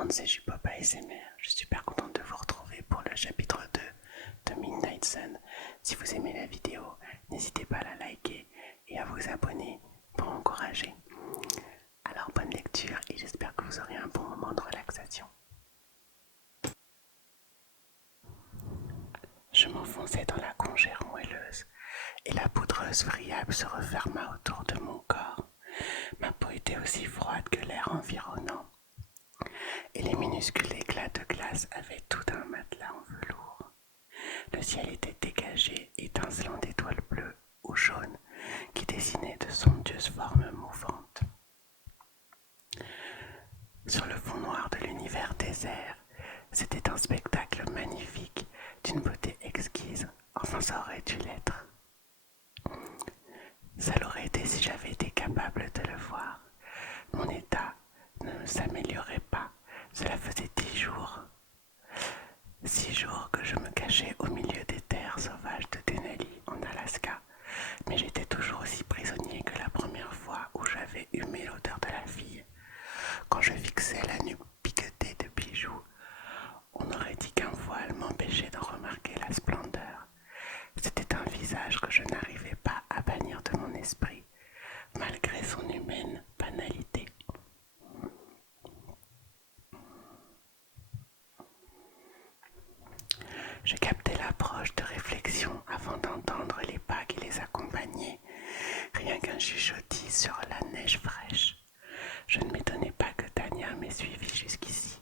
monde, c'est J-Pop ASMR. Je suis super contente de vous retrouver pour le chapitre 2 de Midnight Sun. Si vous aimez la vidéo, n'hésitez pas à la liker et à vous abonner pour encourager. Alors bonne lecture et j'espère que vous aurez un bon moment de relaxation. Je m'enfonçai dans la congère moelleuse et la poudreuse friable se referma autour de mon corps. Ma peau était aussi froide que l'air environnant et les minuscules éclats de glace avaient tout un matelas en velours. Le ciel était dégagé, étincelant d'étoiles bleues ou jaunes qui dessinaient de somptueuses formes mouvantes. Sur le fond noir de l'univers désert, c'était un spectacle magnifique, d'une beauté exquise, enfin ça aurait dû l'être. Ça l'aurait été si j'avais été capable de le voir. Mon état ne s'améliorait pas, cela faisait 6 jours que je me cachais au milieu des terres sauvages de Denali en Alaska, mais j'étais toujours aussi prisonnier que la première fois où j'avais humé l'odeur de la fille. Quand je fixais la nuque piquetée de bijoux, on aurait dit qu'un voile m'empêchait d'en remarquer la splendeur. C'était un visage que je n'arrivais pas à bannir de mon esprit, malgré son humaine banalité. Je captais l'approche de réflexion avant d'entendre les pas qui les accompagnaient, rien qu'un chuchotis sur la neige fraîche. Je ne m'étonnais pas que Tania m'ait suivi jusqu'ici.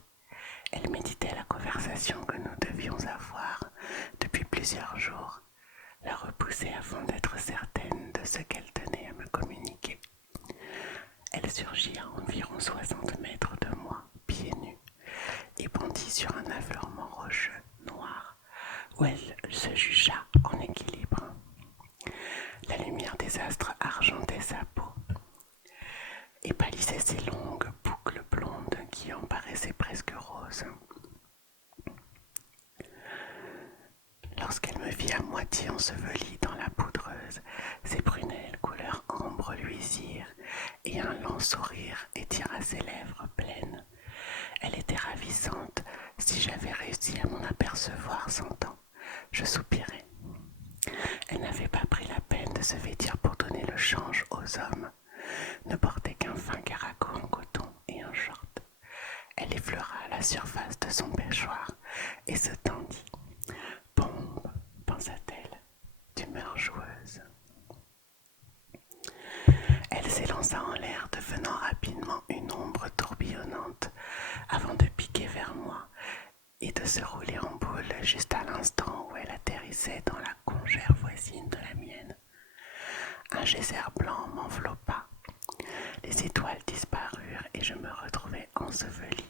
Elle méditait la conversation que nous devions avoir depuis plusieurs jours, la repoussait afin d'être certaine de ce qu'elle tenait à me communiquer. Elle surgit à environ 60 mètres de moi, pieds nus, et bondit sur un affleurement rocheux noir, où elle se jugea en équilibre. La lumière des astres argentait sa peau et pâlissait ses longues boucles blondes qui en paraissaient presque roses. Lorsqu'elle me vit à moitié ensevelie dans la poudreuse, ses prunelles couleur ambre luisirent et un lent sourire étira ses lèvres pleines. Elle était ravissante si j'avais réussi à m'en apercevoir 100 ans. Je soupirais. Elle n'avait pas pris la peine de se vêtir pour donner le change aux hommes, ne portait qu'un fin caraco en coton et un short. Elle effleura la surface de son perchoir et se tendit. Bombe, pensa-t-elle, d'humeur joueuse. Elle s'élança en l'air, devenant rapidement une ombre tourbillonnante, avant de piquer vers moi et de se rouler en boule juste à l'instant où elle atterrissait dans la congère voisine de la mienne. Un geyser blanc m'enveloppa. Les étoiles disparurent et je me retrouvai enseveli.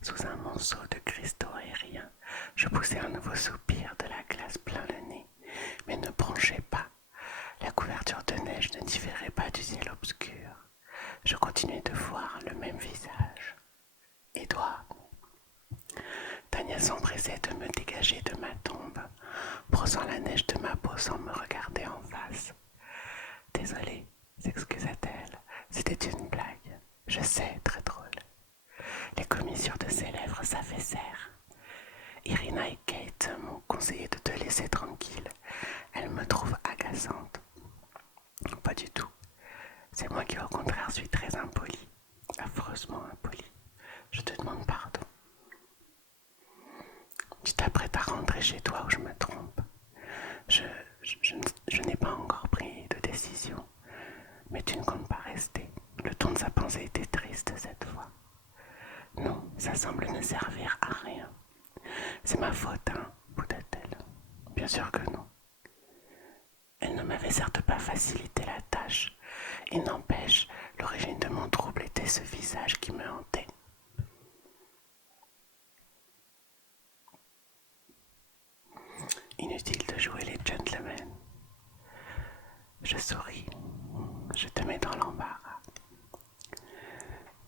Sous un monceau de cristaux aériens, je poussai un nouveau soupir de la glace plein le nez, mais ne bronchai pas. La couverture de neige ne différait pas du ciel obscur. Je continuai de voir le même visage. Édouard. Tania s'empressait de me dégager de ma tombe, brossant la neige de ma peau sans me regarder en face. Désolée, s'excusa-t-elle, c'était une blague. Je sais, très drôle. Les commissures de ses lèvres s'affaissèrent. Irina et Kate m'ont conseillé de te laisser tranquille. Elle me trouve agaçante. Pas du tout. C'est moi qui au contraire suis très impoli, affreusement impoli. Je te demande pardon. Tu t'apprêtes à rentrer chez toi ou je me trompe? Je n'ai pas encore pris de décision, mais tu ne comptes pas rester. Le ton de sa pensée était triste cette fois. Non, ça semble ne servir à rien. C'est ma faute, hein, bouda-t-elle. Bien sûr que non. Elle ne m'avait certes pas facilité la tâche, et n'empêche, l'origine de mon trouble était ce visage qui me hantait. Inutile de jouer les gentlemen. Je souris, je te mets dans l'embarras.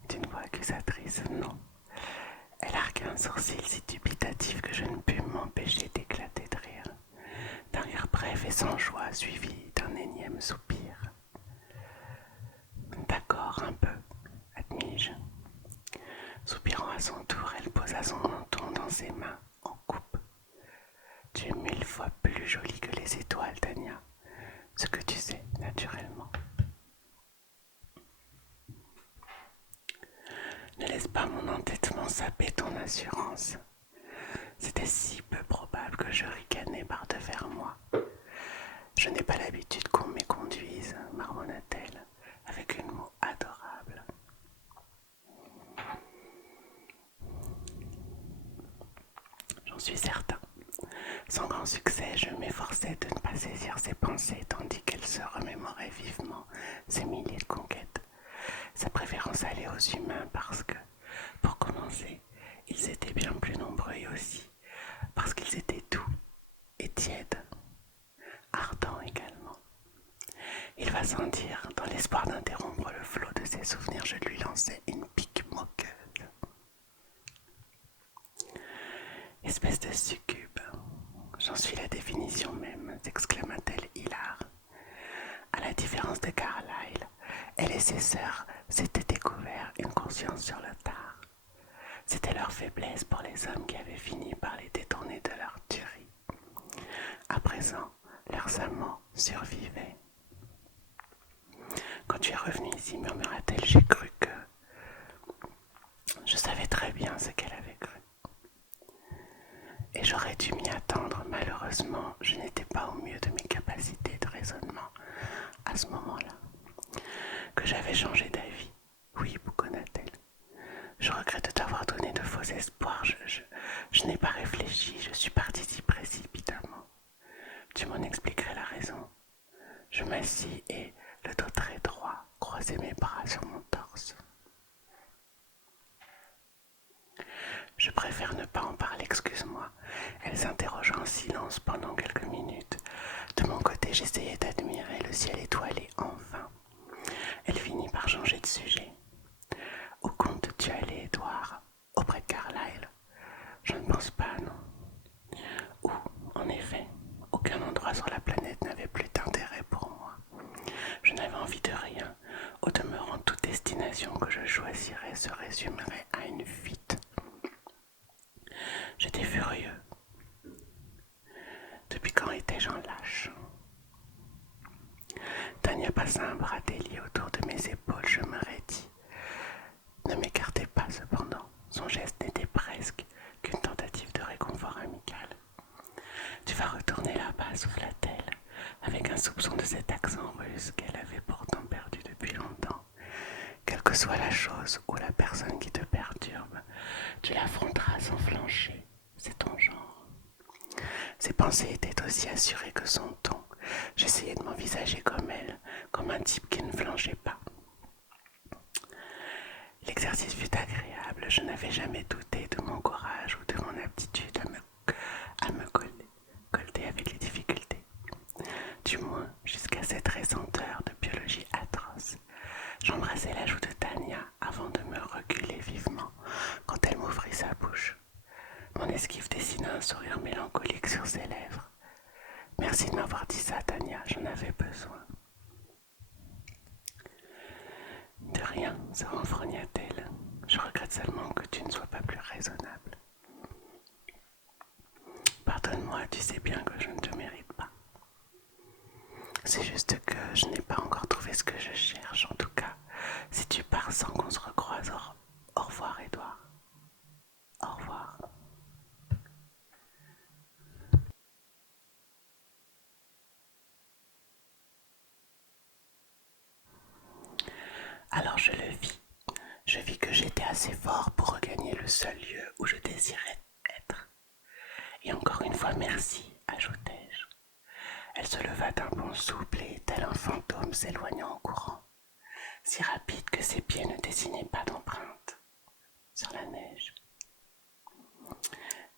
D'une voix accusatrice, non. Elle arqua un sourcil si dubitatif que je ne pus m'empêcher d'éclater de rire. D'un rire bref et sans joie, suivi d'un énième soupir. D'accord, un peu, admis-je. Soupirant à son tour, elle posa son menton dans ses mains en coupe. Tu es 1000 fois plus jolie que les étoiles, Tania. Ce que tu sais, naturellement. Ne laisse pas mon entêtement saper ton assurance. C'était si peu probable que je ricanais par-devers moi. Je n'ai pas l'habitude qu'on me conduise, marmonna-t-elle, avec une moue adorable. J'en suis certain. Sans grand succès, je m'efforçais de ne pas saisir ses pensées, tandis qu'elle se remémorait vivement ses milliers de conquêtes. Sa préférence allait aux humains parce que, pour commencer, ils étaient bien plus nombreux et aussi parce qu'ils étaient doux et tièdes, ardents également. Il va sans dire, dans l'espoir d'interrompre le flot de ses souvenirs, je lui lançai une pique moqueuse. Espèce de succube, j'en suis la définition même, s'exclama-t-elle hilar. À la différence de Carlyle, elle et ses sœurs s'étaient découvert une conscience sur le tard. C'était leur faiblesse pour les hommes qui avaient fini par les détourner de leur tuerie. À présent, leurs amants survivaient. Quand tu es revenu ici, murmura-t-elle, j'ai cru que... Je savais très bien ce qu'elle avait cru. Et j'aurais dû m'y attendre. Malheureusement, je n'étais pas au mieux de mes capacités de raisonnement à ce moment-là. Que j'avais changé d'avis. Oui, bougonna-t-elle. Je regrette de t'avoir donné de faux espoirs. Je n'ai pas réfléchi. Je suis partie si précipitamment. Tu m'en expliquerais la raison. Je m'assis et, le dos très droit, croisai mes bras sur mon torse. Je préfère ne pas en parler, excuse-moi. Elle s'interrogea en silence pendant quelques minutes. De mon côté, j'essayais d'admirer le ciel étoilé enfin. Elle finit par changer de sujet. Où comptes-tu aller, Édouard? Auprès de Carlyle? Je ne pense pas, non. Où, en effet, aucun endroit sur la planète n'avait plus d'intérêt pour moi. Je n'avais envie de rien. Au demeurant, toute destination que je choisirais se résumerait à une fuite. J'étais furieux. Depuis quand étais-je en lâche? Tania passa un bras délié autour de mes épaules, je me raidis. Ne m'écartez pas cependant, son geste n'était presque qu'une tentative de réconfort amical. Tu vas retourner là-bas, souffla-t-elle, avec un soupçon de cet accent russe qu'elle avait pourtant perdu depuis longtemps. Quelle que soit la chose ou la personne qui te perturbe, tu l'affronteras sans flancher, c'est ton genre. Ses pensées étaient aussi assurées que son ton. J'essayais de m'envisager comme elle, comme un type qui ne flanchait pas. L'exercice fut agréable, je n'avais jamais douté de mon courage ou de mon aptitude à me colter avec les difficultés. Du moins, jusqu'à cette récente heure de biologie atroce. J'embrassai la joue de Tania avant de me reculer vivement quand elle m'ouvrit sa bouche. Mon esquive dessina un sourire mélancolique sur ses lèvres. Merci de m'avoir dit ça, Tania, j'en avais besoin. De rien, se renfrogna-t-elle. Je regrette seulement que tu ne sois pas plus raisonnable. Pardonne-moi, tu sais bien que je ne te mérite pas. C'est juste que je n'ai pas encore trouvé ce que je cherche. En tout cas, si tu pars sans qu'on se recroise, au revoir, Édouard. Au revoir. Alors je le vis. Je vis que j'étais assez fort pour regagner le seul lieu où je désirais être. Et encore une fois, merci, ajoutai-je. Elle se leva d'un bond souple et, tel un fantôme s'éloignant en courant, si rapide que ses pieds ne dessinaient pas d'empreinte sur la neige.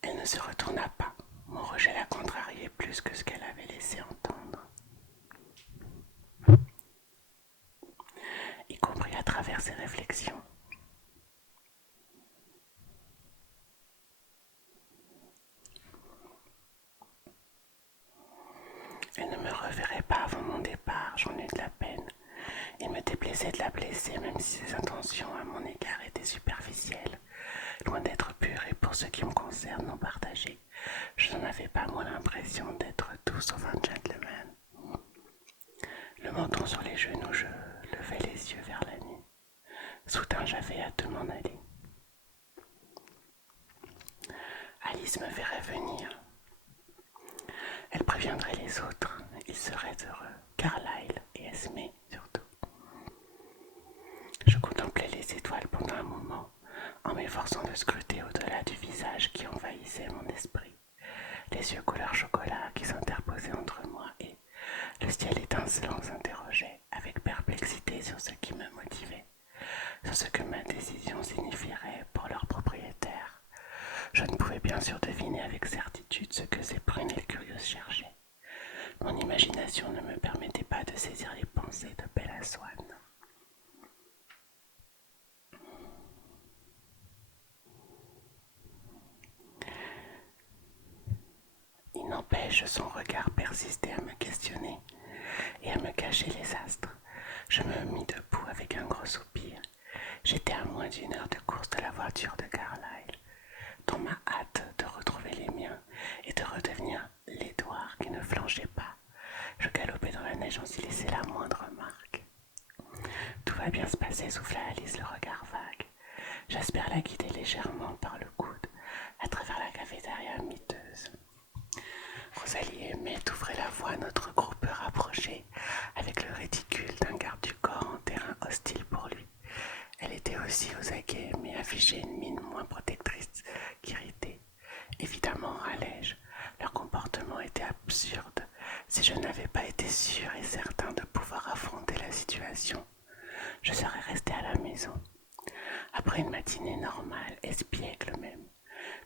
Elle ne se retourna pas. Mon rejet la contrariait plus que ce qu'elle avait laissé entendre, y compris à travers ses réflexions. Elle ne me reverrait pas avant mon départ, j'en eus de la peine. Il me déplaisait de la blesser, même si ses intentions à mon égard étaient superficielles, loin ce qui me concerne, non partagé. Je n'en avais pas moins l'impression d'être tout sauf un gentleman. Le menton sur les genoux, je levai les yeux vers la nuit. Soudain, j'avais hâte de m'en aller. Alice me verrait venir. Elle préviendrait les autres. Ils seraient heureux. Carlyle et Esmé, surtout. Je contemplais les étoiles pendant un moment, en m'efforçant de scruter au-delà du visage qui envahissait mon esprit, les yeux couleur chocolat qui s'interposaient entre moi et le ciel étincelant s'interrogeait avec perplexité sur ce qui me motivait, sur ce que ma décision signifierait pour leur propriétaire. Je ne pouvais bien sûr deviner avec certitude ce que ces prunelles curieuses cherchaient. Mon imagination ne me permettait pas de saisir les pensées de Bella Swan. Il n'empêche, son regard persistait à me questionner et à me cacher les astres. Je me mis debout avec un gros soupir. J'étais à moins d'une heure de course de la voiture de Carlyle. Dans ma hâte de retrouver les miens et de redevenir l'Édouard qui ne flanchait pas, je galopais dans la neige sans y laisser la moindre marque. Tout va bien se passer, souffla Alice, le regard vague. Jasper la guidait légèrement par le coude à travers la cafétéria miteuse. Rosalie aimait ouvrir la voie à notre groupe rapproché avec le réticule d'un garde du corps en terrain hostile pour lui. Elle était aussi aux aguets, mais affichait une mine moins protectrice qu'irritée. Évidemment, râlais-je, leur comportement était absurde. Si je n'avais pas été sûr et certain de pouvoir affronter la situation, je serais resté à la maison. Après une matinée normale, espiègle même,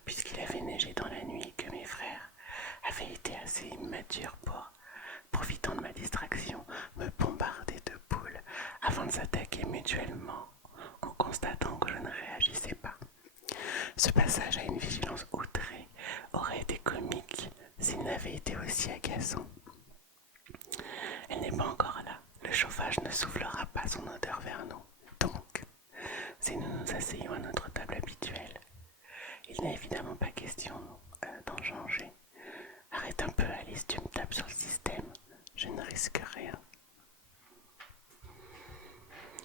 puisqu'il avait neigé dans la nuit que mes frères avaient été assez immatures pour, profitant de ma distraction, me bombarder de boules avant de s'attaquer mutuellement en constatant que je ne réagissais pas. Ce passage à une vigilance outrée aurait été comique s'il n'avait été aussi agaçant. Elle n'est pas encore là, le chauffage ne soufflera pas son odeur vers nous. Donc, si nous nous asseyons à notre table habituelle, il n'est évidemment pas question d'en changer. Arrête un peu, Alice, tu me tapes sur le système. Je ne risque rien.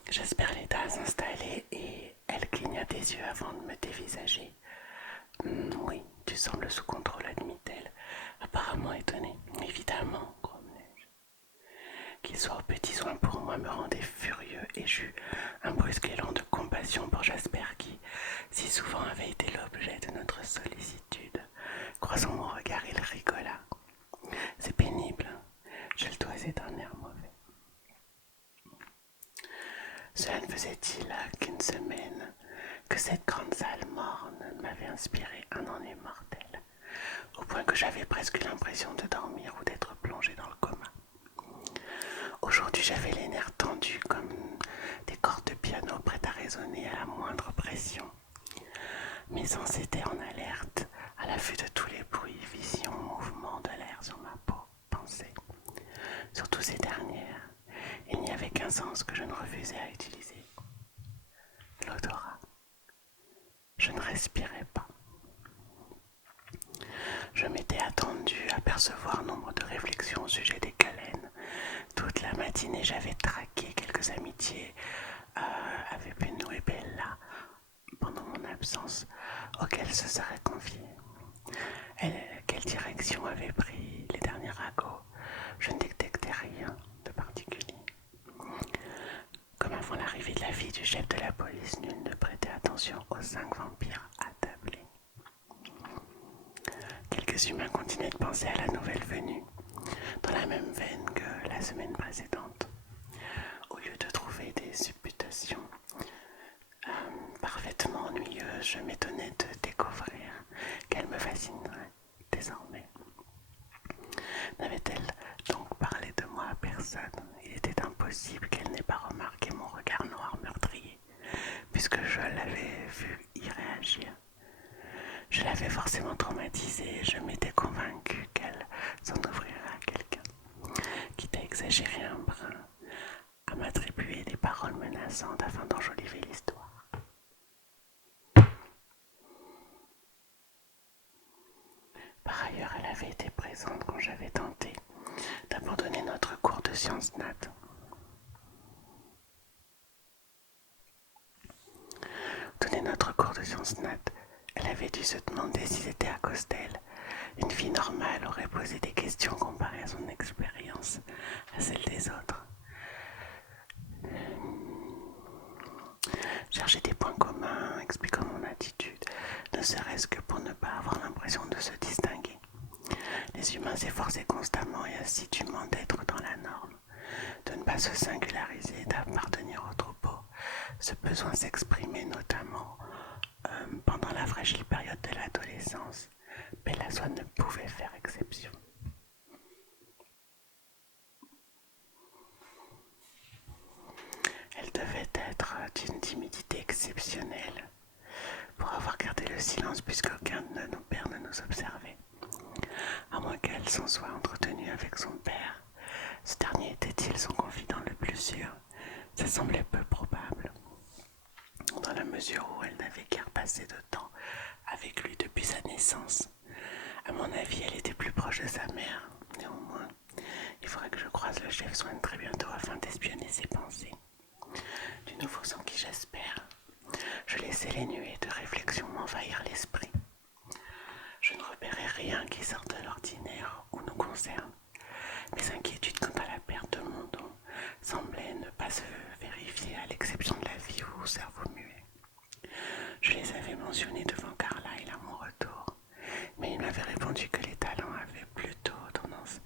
J'espère l'état à s'installer et elle cligna des yeux avant de me dévisager. Oui, tu sembles sous contrôle, admit-elle, apparemment étonnée. Évidemment, grommela-je. Qu'il soit aux petits soins pour moi me rendait furieux et j'eus un brusque élan de compassion pour Jasper qui, si souvent, avait été l'objet de notre sollicitude. Croisant mon regard, il rigola. C'est pénible, je le toisais d'un air mauvais. Cela ne faisait-il qu'une semaine que cette grande salle morne m'avait inspiré un ennui mortel, au point que j'avais presque l'impression de dormir ou d'être plongé dans le coma. Aujourd'hui, j'avais les nerfs tendus comme des cordes de piano prêtes à résonner à la moindre pression. Mes sens étaient en alerte, à l'affût de tous les bruits, visions, mouvements de l'air sur ma peau, pensées. Surtout ces dernières, il n'y avait qu'un sens que je ne refusais à utiliser. L'odorat. Je ne respirais pas. Je m'étais attendu à percevoir nombre de réflexions au sujet des Cullen. Toute la matinée, j'avais traqué quelques amitiés avec Benoît et Bella pendant mon absence, auxquelles se serait confiée. Quelle direction avaient pris les derniers ragots? Je ne détectais rien de particulier. Comme avant l'arrivée de la fille du chef de la police, nul ne prêtait attention aux 5 vampires attablés. Quelques humains continuaient de penser à la nouvelle venue, dans la même veine que la semaine précédente. Au lieu de trouver des supputations parfaitement ennuyeuses, je m'étonnais de découvrir qu'elle me fascinerait désormais. N'avait-elle donc parlé de moi à personne? Il était impossible qu'elle n'ait pas remarqué mon regard noir meurtrier, puisque je l'avais vu y réagir. Je l'avais forcément traumatisée et je m'étais convaincu qu'elle s'en ouvrirait à quelqu'un, quitte à exagérer un brin, à m'attribuer des paroles menaçantes afin d'enjoliver l'histoire. adolescente quand j'avais tenté d'abandonner notre cours de sciences nat. Donner notre cours de sciences nat, elle avait dû se demander si c'était à cause d'elle. Une fille normale aurait posé des questions comparées à son expérience, à celle des autres. Chercher des points communs, expliquant mon attitude, ne serait-ce que pour ne pas avoir l'impression de se distinguer. Les humains s'efforçaient constamment et assidûment d'être dans la norme, de ne pas se singulariser, d'appartenir au troupeau. Ce besoin s'exprimait notamment pendant la fragile période de l'adolescence. Bella Swan ne pouvait faire exception. Elle devait être d'une timidité exceptionnelle pour avoir gardé le silence puisqu'aucun de nos pères ne nous observait. À moins qu'elle s'en soit entretenue avec son père. Ce dernier était-il son confident le plus sûr? Ça semblait peu probable, dans la mesure où elle n'avait guère passé de temps avec lui depuis sa naissance. À mon avis, elle était plus proche de sa mère. Néanmoins, il faudrait que je croise le chef Swan très bientôt afin d'espionner ses pensées. Du nouveau sang qui j'espère. Je laissais les nuées de réflexion m'envahir l'esprit. Je ne repérais rien qui sorte de l'ordinaire ou nous concerne. Mes inquiétudes quant à la perte de mon don semblaient ne pas se vérifier à l'exception de la vie au cerveau muet. Je les avais mentionnées devant Carlyle à mon retour, mais il m'avait répondu que les talents avaient plutôt tendance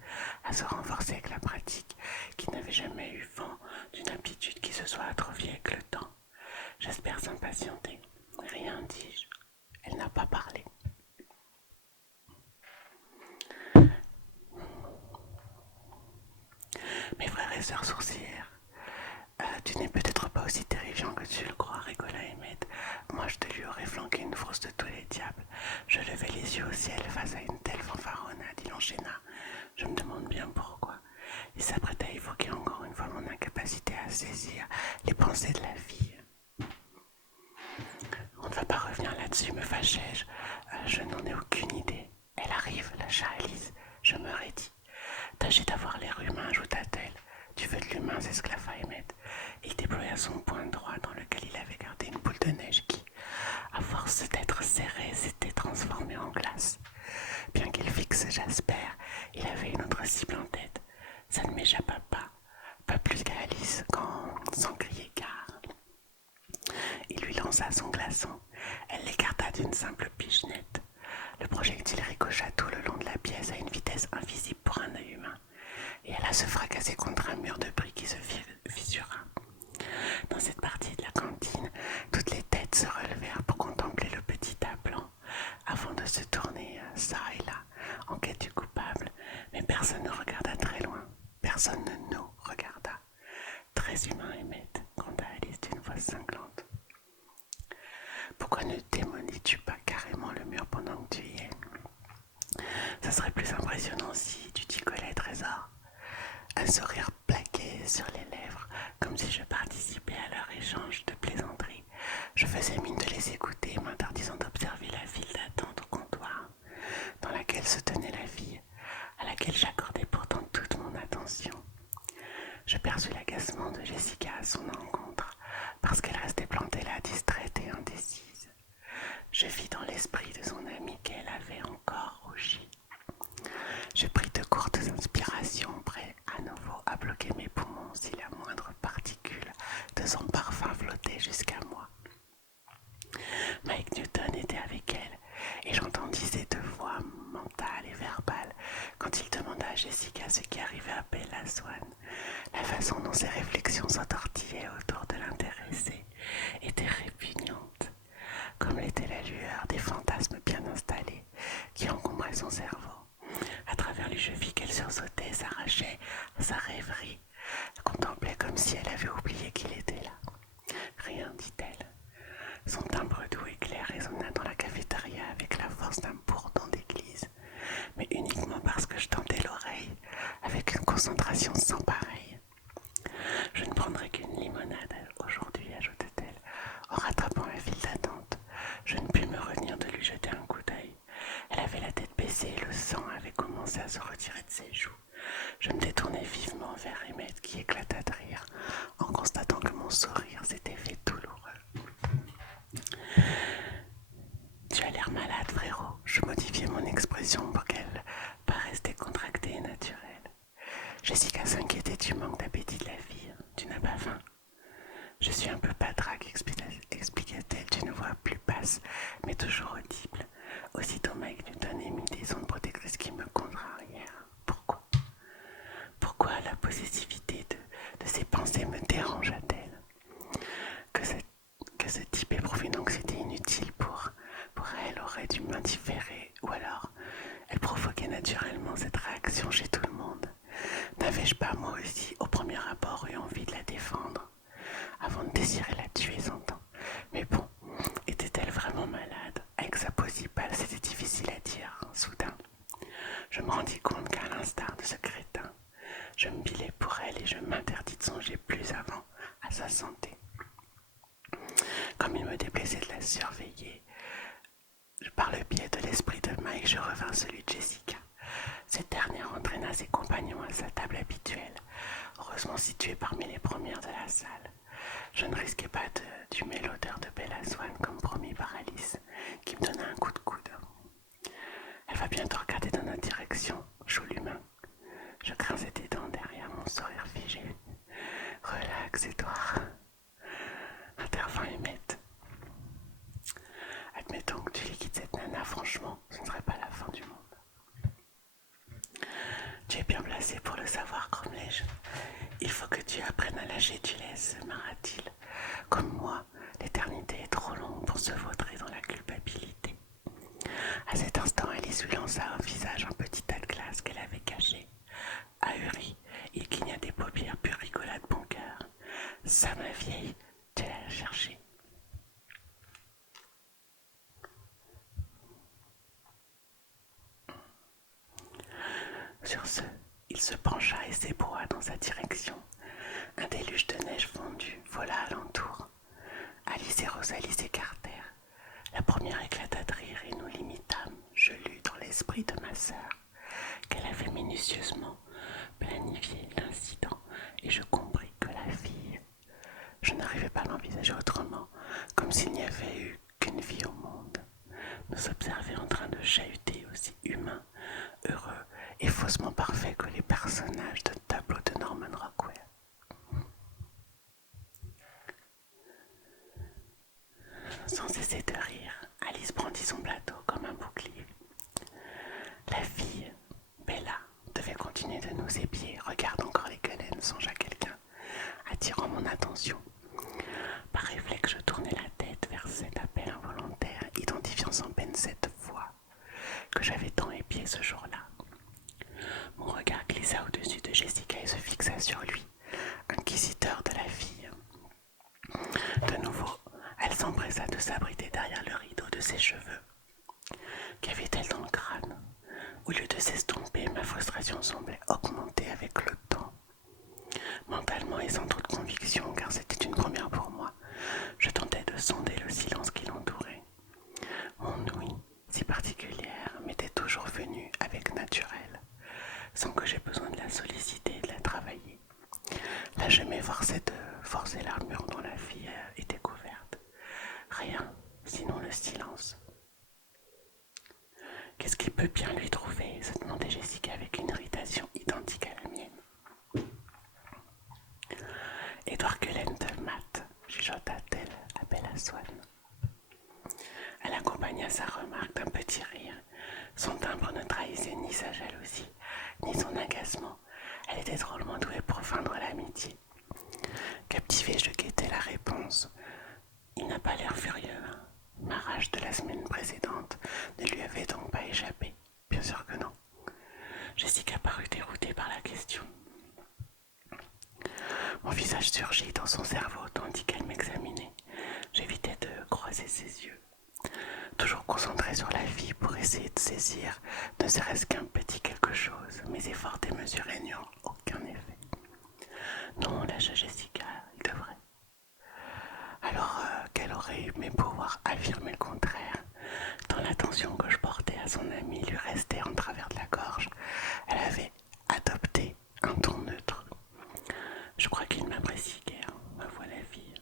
à se renforcer avec la pratique, qu'il n'avait jamais eu vent d'une aptitude qui se soit atrophiée avec le temps. J'espère s'impatienter. Rien, dis-je. Elle n'a pas parlé. Mes frères et sœurs sourcillèrent. Tu n'es peut-être pas aussi terrifiant que tu le crois, rigola Emmett. Moi, je te lui aurais flanqué une frousse de tous les diables. Je levai les yeux au ciel face à une telle fanfaronnade. Il enchaîna. Je me demande bien pourquoi. Il s'apprêta à évoquer encore une fois mon incapacité à saisir les pensées de la fille. On ne va pas revenir là-dessus, me fâchai-je. Je n'en ai aucune idée. Elle arrive, lâcha Alice. Je me raidis. Tâchez d'avoir l'air humain, ajouta-t-elle. Tu veux de l'humain, s'esclaffa Emmett. Il déploya son poing droit dans lequel il avait gardé une boule de neige qui, à force d'être serrée, s'était transformée en glace. Bien qu'il fixe Jasper, il avait une autre cible en tête. Ça ne m'échappa pas plus qu'à Alice, quand, sans crier gare, il lui lança son glaçon. Elle l'écarta d'une simple pichenette. Le projectile ricocha tout le long de la pièce à une vitesse invisible pour un œil humain, et alla se fracasser contre un mur de briques qui se fissura. Dans cette partie de la cantine, toutes les têtes se relevèrent pour contempler le petit tas blanc, avant de se tourner çà et là, en quête du coupable, mais personne ne regarda très loin. Personne ne nous regarda. Très humain, Emmett, gronda Alice d'une voix cinglante. Pourquoi ne démolis-tu pas carrément le mur pendant que tu y es? Ça serait plus impressionnant si tu t'y collais, Trésor. Un sourire plaqué sur les lèvres, comme si je participais à leur échange de plaisanteries. Je faisais mine de les écouter, m'interdisant d'observer la file d'attente au comptoir, dans laquelle se tenait la fille, à laquelle j'accordais pourtant toute mon attention. Je perçus l'agacement de Jessica à son encontre, parce qu'elle restait plantée là, distraite et indécise. Je vis dans l'esprit de son amie qu'elle avait encore rougi. Je pris de courtes inspirations, prêt à nouveau à bloquer mes poumons si la moindre particule de son parfum flottait jusqu'à moi. Mike Newton était avec elle, et j'entendis ses deux voix mentales et verbales quand il demanda à Jessica ce qui arrivait à Bella Swan. La façon dont ses réflexions s'entortillaient autour de l'intéressée était répugnante, comme l'était la lueur des fantasmes bien installés qui encombraient son cerveau. À travers lui, je vis qu'elle sursautait, s'arrachait à sa rêverie, la contemplait comme si elle avait oublié qu'il était là. Rien, dit-elle. Son timbre doux et clair résonna dans la cafétéria avec la force d'un bourdon d'église, mais uniquement parce que je tendais l'oreille avec une concentration sans pareille. Je ne prendrai qu'une limonade aujourd'hui, ajouta-t-elle, en rattrapant la file d'attente. Je ne pus me retenir de lui jeter un coup d'œil. Elle avait la tête baissée et le sang avait commencé à se elle et je m'interdis de songer plus avant à sa santé. Comme il me déplaisait de la surveiller, par le biais de l'esprit de Mike, je revins celui de Jessica. Cette dernière entraîna ses compagnons à sa table habituelle, heureusement située parmi les premières de la salle. Je ne risquais pas d'humer l'odeur de Bella Swan comme promis par Alice, qui me donna un coup de coude. Elle va bientôt regarder dans notre direction, joue l'humain. Je grinçais des dents derrière mon sourire figé. Relax, Edouard. Intervint Emmett. Admettons que tu liquides cette nana, franchement, ce ne serait pas la fin du monde. Tu es bien placé pour le savoir, grommelai-je. Il faut que tu apprennes à lâcher du lest, marra-t-il. Comme moi, l'éternité est trop longue pour se vautrer dans la culpabilité. À cet instant, Alice lui lança au visage un petit tas de glace qu'elle avait caché. Ahuri, il cligna des paupières puis rigola de bon cœur. Ça, ma vieille, tu allais la chercher. Sur ce, il se pencha et s'éboua dans sa direction. Un déluge de neige fondue vola alentour. Alice et Rosalie s'écartèrent. La première éclata de rire et nous l'imitâmes. Je lus dans l'esprit de ma sœur qu'elle avait minutieusement planifié l'incident et je compris que la fille, je n'arrivais pas à l'envisager autrement, comme s'il n'y avait eu qu'une vie au monde, nous observait en train de chahuter aussi humain, heureux et faussement parfait que les personnages de tableaux de Norman Rockwell. Sans cesser de rire, Alice brandit son plateau comme un bouclier. La fille, Bella, devait continuer de nous épier. Regarde encore les Cullen, songea quelqu'un, attirant mon attention. Par réflexe, je tournai la tête vers cet appel involontaire, identifiant sans peine cette voix que j'avais tant épiée ce jour-là. Mon regard glissa au-dessus de Jessica et se fixa sur lui, inquisiteur de la fille. De nouveau, elle s'empressa de s'abriter derrière le rideau de ses cheveux. Qu'avait-elle dans le crâne? Au lieu de s'estomper, ma frustration semblait augmenter avec le temps. Mentalement et sans toute conviction, car c'était une première pour moi, je tentais de sonder le silence qui l'entourait. Mon ouïe, si particulière, m'était toujours venue avec naturel, sans que j'aie besoin de la solliciter et de la travailler. Là, je m'efforçais de forcer l'armure dont la fille était couverte. Rien, sinon le silence. Qu'est-ce qu'il peut bien lui trouver? Se demandait Jessica avec une irritation identique à la mienne. Edward Cullen te mate, chuchota-t-elle à Bella Swan. Elle accompagna sa remarque d'un petit rire. Son timbre ne trahissait ni sa jalousie, ni son agacement. Elle était drôlement douée pour feindre l'amitié. Captivé, je guettais la réponse. Il n'a pas l'air furieux, hein? Ma rage de la semaine précédente ne lui avait donc pas échappé. Bien sûr que non. Jessica parut déroutée par la question. Mon visage surgit dans son cerveau tandis qu'elle m'examinait. J'évitais de croiser ses yeux, toujours concentré sur la fille pour essayer de saisir ne serait-ce qu'un petit quelque chose. Mes efforts démesurés n'eurent aucun effet. Non, lâcha Jessica, il devrait. Alors qu'elle aurait aimé pouvoir affirmer le contraire, tant l'attention que je portais à son amie lui restait en travers de la gorge, elle avait adopté un ton neutre. Je crois qu'il m'apprécie guère, m'avoua la fille.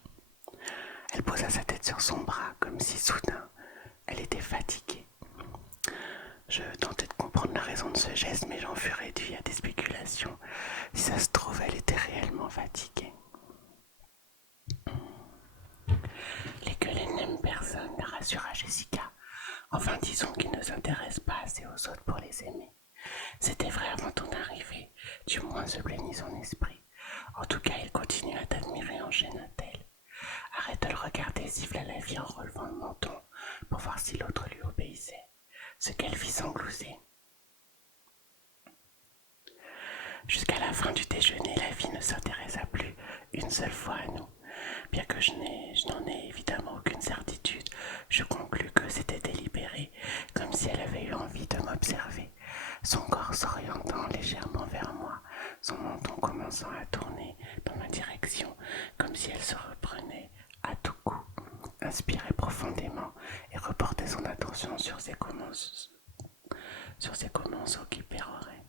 Elle posa sa tête sur son bras comme si soudain elle était fatiguée. Je tentais de comprendre la raison de ce geste, mais j'en fus réduit à des spéculations. Si ça se trouve, elle était réellement fatiguée. Les Cullen n'aiment personne, rassura Jessica. Enfin, disons qu'ils ne s'intéressent pas assez aux autres pour les aimer. C'était vrai avant ton arrivée, du moins se plaignit son esprit. En tout cas, il continue à t'admirer, enchaîna-t-elle. Arrête de le regarder, siffla la fille en relevant le menton pour voir si l'autre lui obéissait, ce qu'elle fit sans glouser. Jusqu'à la fin du déjeuner, la fille ne s'intéressa plus une seule fois à nous. Bien que je n'en ai évidemment aucune certitude, je conclus que c'était délibéré, comme si elle avait eu envie de m'observer. Son corps s'orientant légèrement vers moi, son menton commença commençant à tourner dans ma direction comme si elle se reprenait à tout coup, inspirait profondément et reportait son attention sur ses commensaux qui péroraient.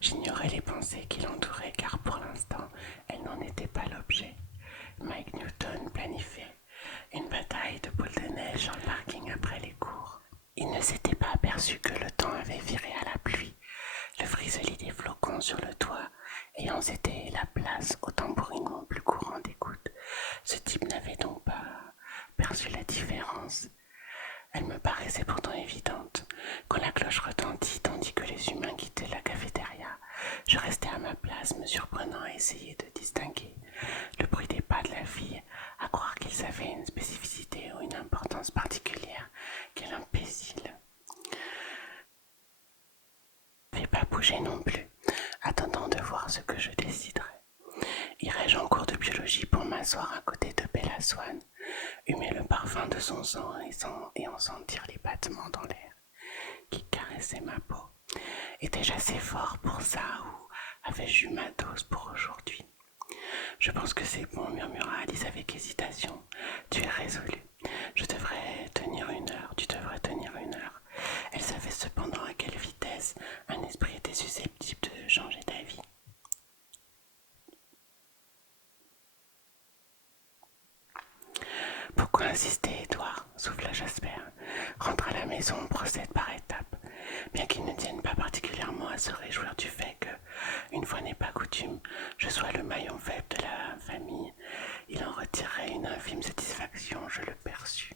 J'ignorais les pensées qui l'entouraient car pour l'instant, elles n'en étaient pas l'objet. Mike Newton planifiait une bataille de boules de neige sur le parking après les cours. Il ne s'était pas aperçu que le temps avait viré à la pluie, le friseli des flocons sur le toit ayant cédé la place au tambourinement plus courant d'écoute. Ce type n'avait donc pas perçu la différence. Elle me paraissait pourtant évidente. Quand la cloche retentit tandis que les humains quittaient la cafétéria, je restais à ma place, me surprenant à essayer de distinguer le bruit des pas de la fille, à croire qu'ils avaient une spécificité ou une importance particulière. Quel imbécile! Je n'avais pas bougé non plus, attendant de voir ce que je déciderais. Irais-je en cours de biologie pour m'asseoir à côté de Bella Swan, humer le parfum de son sang et en sentir les battements dans l'air qui caressait ma peau? Étais-je assez fort pour ça ou avais-je eu ma dose pour aujourd'hui? Je pense que c'est bon, murmura Alice avec hésitation. Tu es résolue. Je devrais tenir 1 heure, tu devrais tenir 1 heure. Elle savait cependant à quelle vitesse un esprit était susceptible de changer d'avis. Pourquoi insister, Édouard? Souffla Jasper. Rentre à la maison, on procède par étapes. Bien qu'il ne tienne pas particulièrement à se réjouir du fait que, une fois n'est pas coutume, je sois le maillon faible de la famille, il en retirerait une infime satisfaction, je le perçus.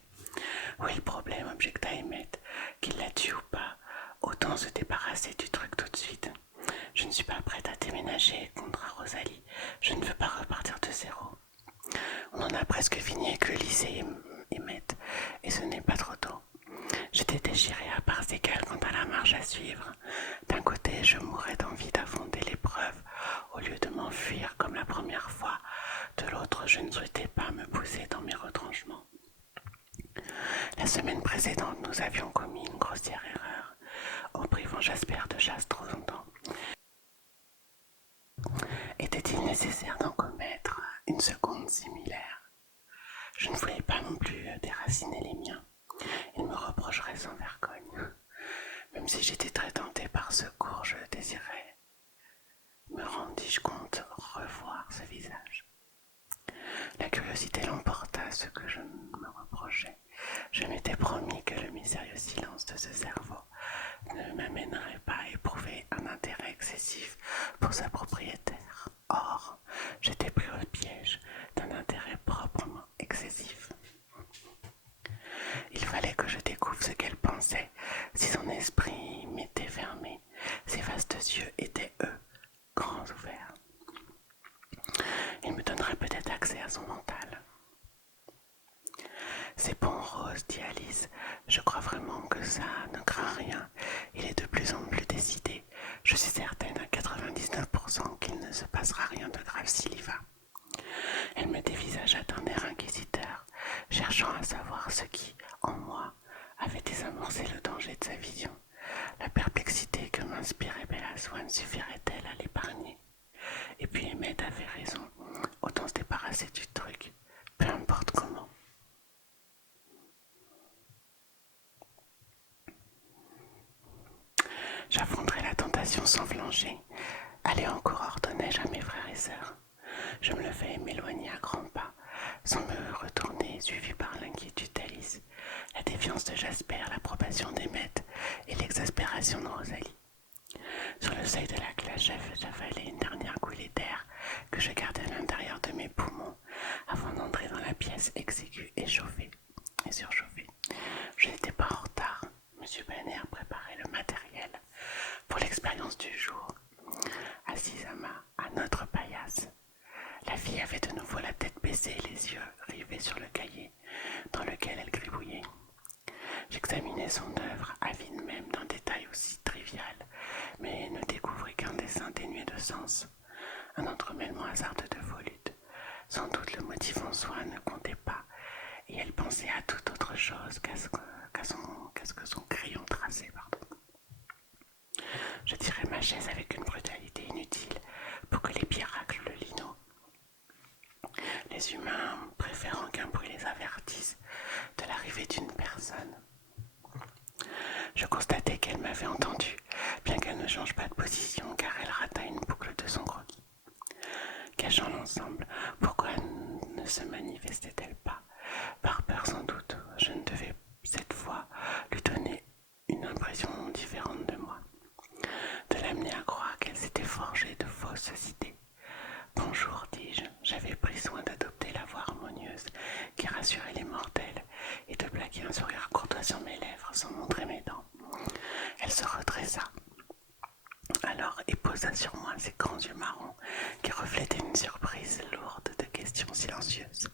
Où est le problème? Objecta Emmett. Qu'il la tue ou pas, autant se débarrasser du truc tout de suite. Je ne suis pas prête à déménager, contra Rosalie. Je ne veux pas repartir de zéro. On en a presque fini avec le lycée, Emmett, et ce n'est pas trop tôt. J'étais déchirée à parts égales quant à la marche à suivre. D'un côté, je mourais d'envie d'affronter l'épreuve au lieu de m'enfuir comme la première fois. De l'autre, je ne souhaitais pas me pousser dans mes retranchements. La semaine précédente, nous avions commis une grossière erreur en privant Jasper de chasse trop longtemps. Était-il nécessaire d'en commettre une seconde similaire? Je ne voulais pas non plus déraciner les miens. Ils me reprocheraient sans vergogne. Même si j'étais très tentée par ce cours, je désirais, me rendis-je compte, revoir ce visage. La curiosité l'emporta, ce que je me reprochais. Je m'étais promis que le mystérieux silence de ce cerveau ne m'amènerait pas à éprouver un intérêt excessif pour sa propriétaire. Or, j'étais pris au piège d'un intérêt proprement excessif. Il fallait que je découvre ce qu'elle pensait. Si son esprit m'était fermé, ses vastes yeux étaient, eux, grands ouverts. Il me donnerait peut-être accès à son mental. C'est bon, Rose, dit Alice. Je crois vraiment que ça ne craint rien. Il est de plus en plus décidé. Je suis certaine à 99% qu'il ne se passera rien de grave s'il y va. Elle me dévisagea d'un air inquisiteur, cherchant à savoir ce qui, en moi, avait désamorcé le danger de sa vision. La perplexité que m'inspirait Bella Swan suffirait-elle à l'épargner? Et puis Emmett avait raison, autant se débarrasser du truc, peu importe comment. J'affronterai la tentation sans flancher. Allez encore, ordonnai-je à mes frères et sœurs. Je me levai et m'éloignai à grands pas, sans me retourner, suivi par l'inquiétude d'Alice, la défiance de Jasper, l'approbation d'Emmett et l'exaspération de Rosalie. Sur le seuil de la classe, j'avalai une dernière coulée d'air que je gardais à l'intérieur de mes poumons avant d'entrer dans la pièce exiguë et chauffée et surchauffée. Je n'étais pas en retard. Monsieur Banner préparait le matériel pour l'expérience du jour. Assise à notre paillasse, la fille avait de nouveau la tête baissée et les yeux rivés sur le cahier dans lequel elle gribouillait. J'examinais son œuvre, avide même d'un détail aussi trivial, mais ne découvrit qu'un dessin dénué de sens, un entremêlement hasardeux de volutes. Sans doute le motif en soi ne comptait pas, et elle pensait à toute autre chose qu'à ce que son crayon traçait. Je tirai ma chaise avec une brutalité inutile pour que les pieds raclent le lino. Les humains préférant qu'un bruit les avertisse de l'arrivée d'une personne. Je constatais qu'elle m'avait entendu, bien qu'elle ne change pas de position car elle rata une boucle de son croquis. Cachant l'ensemble, pourquoi ne se manifestait-elle pas? Par peur sans doute, je ne devais cette fois lui donner une impression différente de moi, de l'amener à croire qu'elle s'était forgée de fausses idées. Bonjour, dis-je, j'avais pris soin d'adopter la voix harmonieuse qui rassurait les mortels et de plaquer un sourire courtois sur mes lèvres sans montrer mes dents. Elle se redressa alors et posa sur moi ses grands yeux marrons qui reflétaient une surprise lourde de questions silencieuses.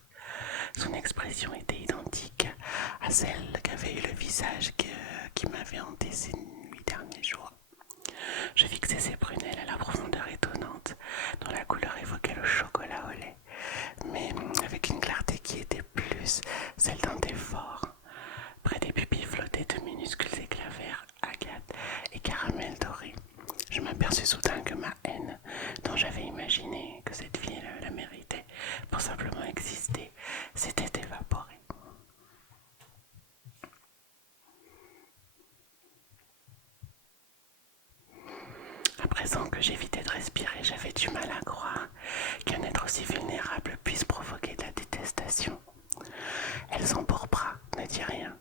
Son expression était identique à celle qu'avait eu le visage qui m'avait hanté ces 8 derniers jours. Je fixais ses prunelles à la profondeur étonnante, dont la couleur évoquait le chocolat au lait, mais avec une clarté qui était plus celle d'un thé fort. Près des pupilles flottaient de minuscules éclats verts, agates et caramel doré. Je m'aperçus soudain que ma haine, dont j'avais imaginé que cette fille la méritait pour simplement exister, s'était évaporée. À présent que j'évitais de respirer, j'avais du mal à croire qu'un être aussi vulnérable puisse provoquer de la détestation. Elle s'empourpra, ne dit rien.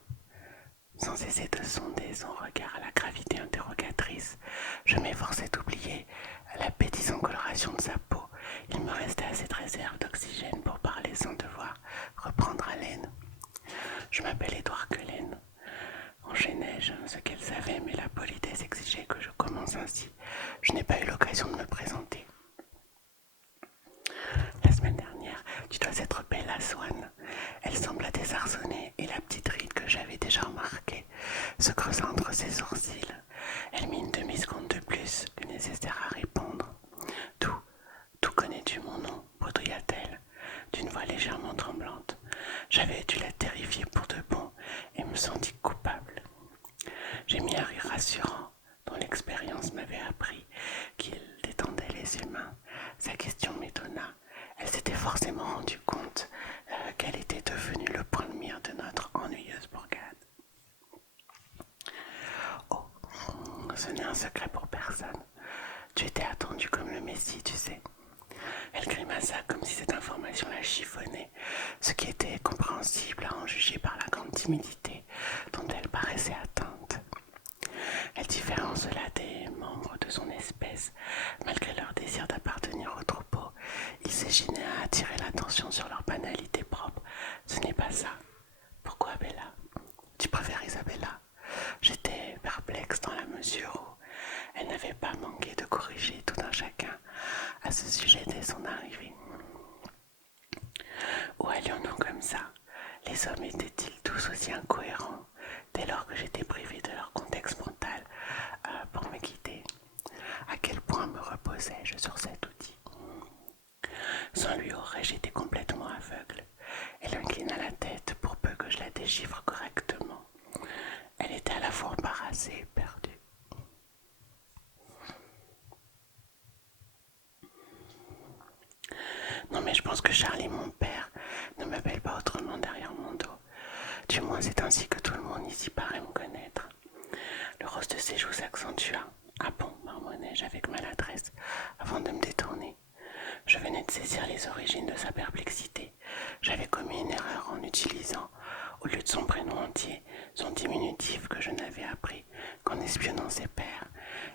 Sans cesser de sonder son regard à la gravité interrogatrice, je m'efforçais d'oublier la pétissante coloration de sa peau. Il me restait assez de réserve d'oxygène pour parler sans devoir reprendre haleine. Je m'appelle Édouard Quelaine. Enchaînai-je ce qu'elle savait, mais la politesse exigeait que je commence ainsi. Je n'ai pas eu l'occasion de me présenter. La semaine dernière, tu dois être Bella Swan. Elle sembla désarçonnée et la petite ride que j'avais déjà remarquée se creusa entre ses sourcils. Elle mit une demi-seconde de plus que nécessaire à répondre. Tout connais-tu mon nom, bredouilla-t-elle, d'une voix légèrement tremblante. J'avais dû la terrifier pour de bon et me sentis coupable. J'ai mis un rire rassurant, dont l'expérience m'avait appris qu'il détendait les humains. Sa question m'étonna. Elle s'était forcément rendue compte qu'elle était devenue le point de mire de notre ennuyeuse bourgade. Oh, ce n'est un secret pour personne. Tu étais attendu comme le Messie, tu sais. Elle grimaça comme si cette information la chiffonnait, ce qui était compréhensible à en juger par la grande timidité dont elle paraissait atteinte. Elle diffère en cela des membres de son espèce, malgré leur désir d'appartenir au troupeau. Ils s'échinaient à attirer l'attention sur leur banalité propre. Ce n'est pas ça. Pourquoi Bella? Tu préfères Isabella? J'étais perplexe dans la mesure où elle n'avait pas manqué de corriger tout un chacun à ce sujet dès son arrivée. Où allions-nous comme ça? Les hommes étaient-ils tous aussi incohérents dès lors que j'étais privé de leur contexte mental pour me guider? À quel point me reposais-je sur cet outil? Sans lui aurais-je été complètement aveugle. Elle inclina la tête pour peu que je la déchiffre correctement. Elle était à la fois embarrassée et perdue. Non mais je pense que Charlie, mon père, ne m'appelle pas autrement derrière mon dos. Du moins c'est ainsi que tout le monde ici paraît me connaître. Le rose de ses joues s'accentua. Ah bon, marmonnai-je avec maladresse, avant de me détourner. Je venais de saisir les origines de sa perplexité. J'avais commis une erreur en utilisant, au lieu de son prénom entier, son diminutif que je n'avais appris qu'en espionnant ses pères.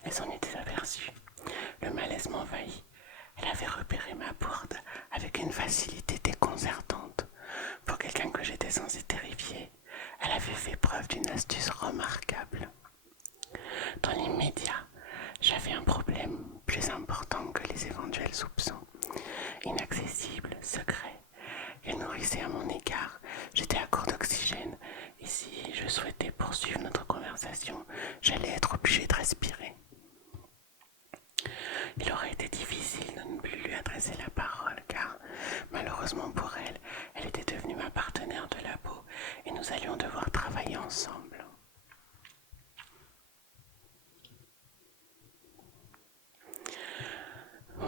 Elle s'en était aperçue. Le malaise m'envahit. Elle avait repéré ma bourde avec une facilité déconcertante. Pour quelqu'un que j'étais censé terrifier, elle avait fait preuve d'une astuce remarquable. Dans l'immédiat, j'avais un problème plus important que les éventuels soupçons. Inaccessible, secret. Elle nourrissait à mon égard. J'étais à court d'oxygène et si je souhaitais poursuivre notre conversation, j'allais être obligé de respirer. Il aurait été difficile de ne plus lui adresser la parole car, malheureusement pour elle, elle était devenue ma partenaire de labo et nous allions devoir travailler ensemble.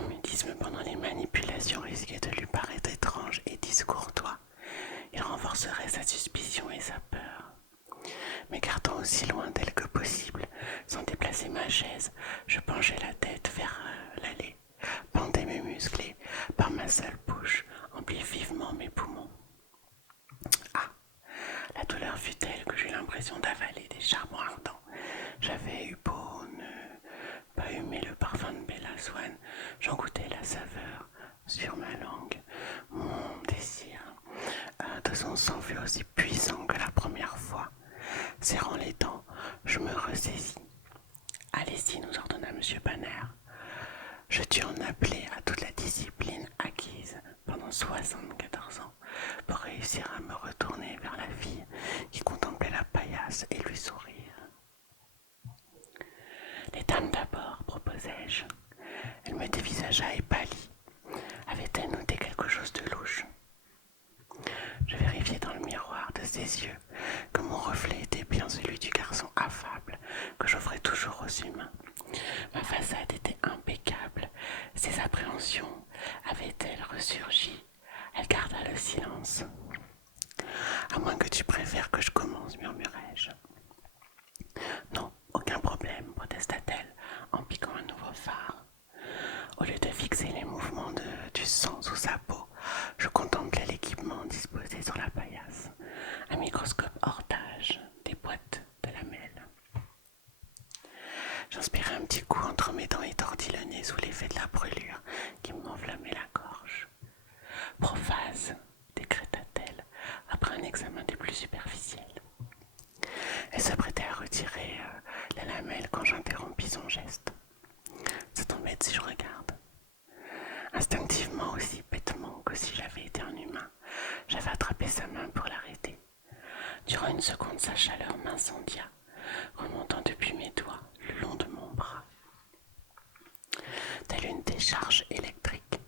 Mais ma seule bouche emplit vivement mes poumons. Ah, la douleur fut telle que j'eus l'impression d'avaler des charbons ardents. J'avais eu beau ne pas humer le parfum de Bella Swan, j'en goûtais la saveur sur ma langue. Mon désir de son sang fut aussi puissant que la première fois. Serrant les dents, je me ressaisis. Allez-y, nous ordonna M. Banner. Je dus en appeler à toute la discipline acquise pendant 74 ans pour réussir à me retourner vers la fille qui contemplait la paillasse et lui sourire. Les dames d'abord, proposai-je. Elle me dévisagea et pâlit. Avait-elle noté quelque chose de louche? Je vérifiai dans le miroir de ses yeux que mon reflet était bien celui du garçon affable que j'offrais toujours aux humains. Ma façade était impeccable. Ses appréhensions avaient-elles ressurgi? Elle garda le silence. À moins que tu préfères que je commence, murmurai-je. Non, aucun problème, protesta-t-elle en piquant un nouveau phare. Au lieu de fixer les mouvements du sang sous sa peau, je contemplais l'équipement disposé sur la paillasse. Un microscope hors-d'âge, des boîtes de lamelles. J'inspirai un petit coup entre mes dents et tordis le nez sous l'effet de la brûlure qui m'enflammait la gorge. Prophase, décréta-t-elle après un examen des plus superficiels. Elle s'apprêtait à retirer la lamelle quand j'interrompis son geste. Ça t'embête si je regarde? Instinctivement, aussi bêtement que si j'avais été un humain, j'avais attrapé sa main pour l'arrêter. Durant une seconde, sa chaleur m'incendia, remontant depuis mes doigts le long de mon bras. Telle une décharge électrique,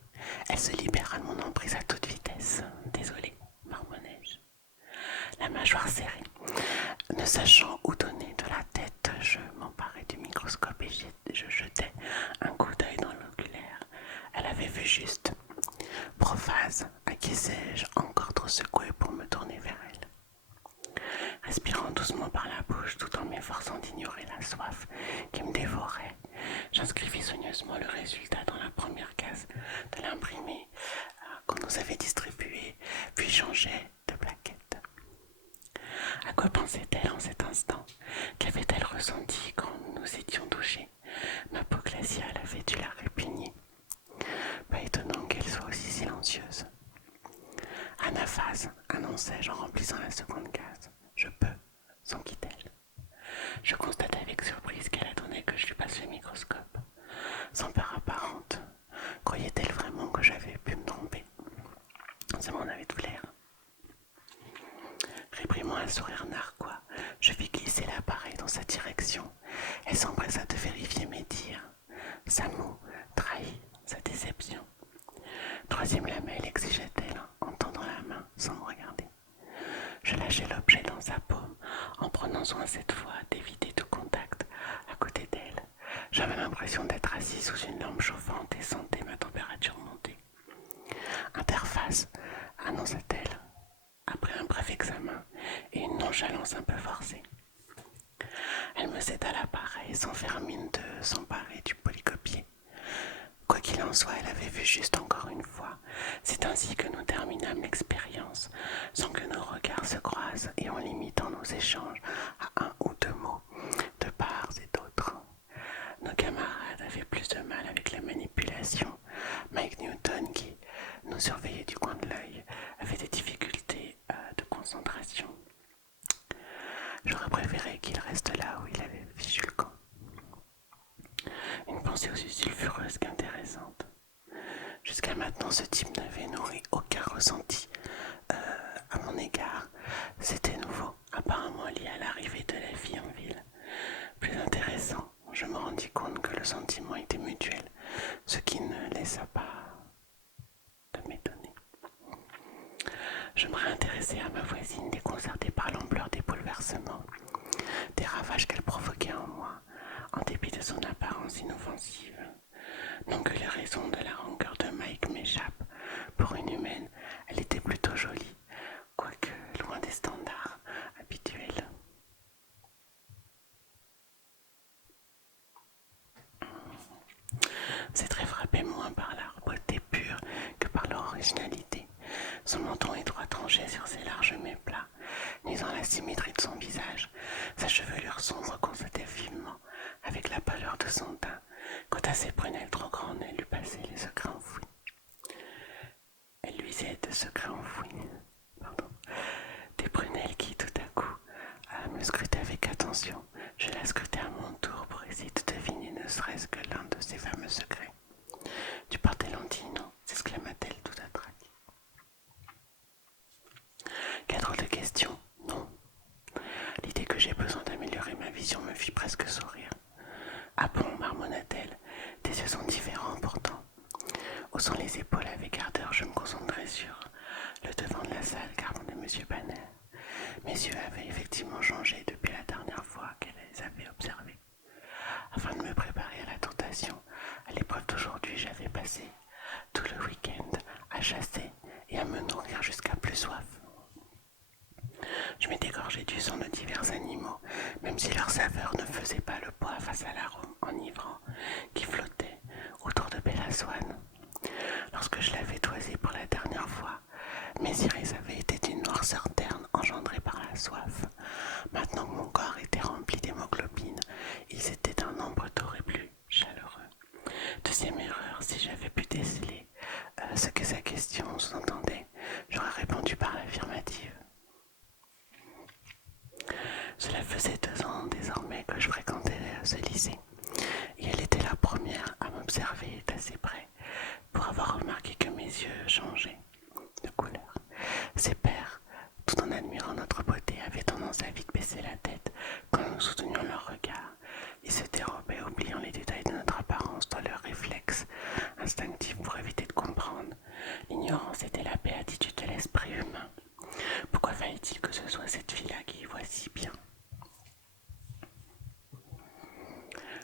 elle se libéra de mon emprise à toute vitesse. Désolé, marmonnai-je. La mâchoire serrée. Ne sachant où donner de la tête, je m'emparai du microscope et je jetai un coup d'œil dans l'oculaire. Elle avait vu juste. Prophase, acquiesçai-je, encore trop secoué pour me tourner vers elle. Respirant doucement par la bouche tout en m'efforçant d'ignorer la soif qui me dévorait, j'inscrivis soigneusement le résultat dans la première case de l'imprimé qu'on nous avait distribué, puis changeai de plaquette. À quoi pensait-elle en cet instant? Qu'avait-elle ressenti quand nous nous étions touchés? Ma peau glaciale avait dû la répugner. Pas étonnant qu'elle soit aussi silencieuse. Anaphase, annonçai-je en remplissant la seconde case. Je peux, s'enquit-elle. Je constatai avec surprise qu'elle attendait que je lui passe le microscope. Sans peur apparente, croyait-elle vraiment que j'avais pu me tromper? Ça m'en avait tout l'air. Réprimant un sourire narquois, je vis glisser l'appareil dans sa direction. Elle s'empressa de vérifier mes dires. Samu trahit sa déception. Troisième lamelle, exigeait-elle en tendant la main sans me regarder. Je lâchai l'objet dans sa paume en prenant soin cette fois d'éviter tout contact à côté d'elle. J'avais l'impression d'être assis sous une lampe chauffante et sentais ma température monter. Interface, annonça-t-elle, après un bref examen et une nonchalance un peu forcée. Elle me céda l'appareil sans faire mine de s'emparer du polycopier. Quoi qu'il en soit, elle avait vu juste encore une fois. C'est ainsi que nous terminâmes l'expérience, sans que nos regards se croisent et en limitant nos échanges à un ou deux mots, de part et d'autre. Nos camarades avaient plus de mal avec la manipulation. Mike Newton, qui nous surveillait du coin de l'œil, avait des difficultés de concentration. J'aurais préféré qu'il reste là où il avait fichu le camp. Une pensée aussi sulfureuse qu'intéressante. Jusqu'à maintenant, ce type n'avait nourri aucun ressenti à mon égard. C'était nouveau, apparemment lié à l'arrivée de la fille en ville. Plus intéressant, je me rendis compte que le sentiment était mutuel, ce qui ne laissa pas de m'étonner. Je me réintéressai à ma voisine, déconcertée par l'ampleur des bouleversements, des ravages qu'elle provoquait en moi, en dépit de son apparence inoffensive. Non que les raisons de la rancœur de Mike m'échappent. Pour une humaine, elle était plutôt jolie, quoique loin des standards habituels. Ses traits frappaient moins par leur beauté pure que par leur originalité. Son menton étroit tranchait sur ses larges mets plats, nuisant à la symétrie de son visage. Sa chevelure sombre contrastait vivement avec la pâleur de son teint. Quant à ses prunelles trop grandes, elle lui passait les secrets enfouis. Elle luisait de secrets enfouis. Pardon. Des prunelles qui, tout à coup, me scrutaient avec attention. Je la scrutais à mon tour pour essayer de deviner ne serait-ce que l'un de ces fameux secrets. Tu portes tes lentilles, non s'exclama-t-elle tout attractive. Quelle drôle de question, non. L'idée que j'ai besoin d'améliorer ma vision me fit presque sourire. Ah bon, marmonna-t-elle, tes yeux sont différents pourtant. Haussant les épaules avec ardeur, je me concentrais sur le devant de la salle, gardant de M. Banner. Mes yeux avaient effectivement changé depuis la dernière fois qu'elle les avait observés. Afin de me préparer à la tentation, à l'épreuve d'aujourd'hui, j'avais passé tout le week-end à chasser et à me nourrir jusqu'à plus soif. Je m'étais gorgé du sang de divers animaux, même si leur saveur ne faisait pas le poids face à l'arôme enivrant qui flottait autour de Bella Swan. Lorsque je l'avais toisé pour la dernière fois, mes iris avaient été d'une noirceur terne engendrée par la soif. Maintenant que mon corps était rempli d'hémoglobine, ils étaient d'un nombre d'or et plus chaleureux. Deuxième erreur, si j'avais pu déceler ce que sa question sous-entendait, j'aurais répondu par l'affirmative. Cela faisait 2 ans désormais que je fréquentais ce lycée, et elle était la première à m'observer d'assez près pour avoir remarqué que mes yeux changeaient de couleur. Ses pairs, tout en admirant notre beauté, avaient tendance à vite baisser la tête quand nous soutenions leur regard. Ils se dérobaient, oubliant les détails de notre apparence dans leurs réflexes instinctifs pour éviter de comprendre. L'ignorance était la béatitude de l'esprit humain. Pourquoi fallait-il que ce soit cette fille-là qui y voit si bien?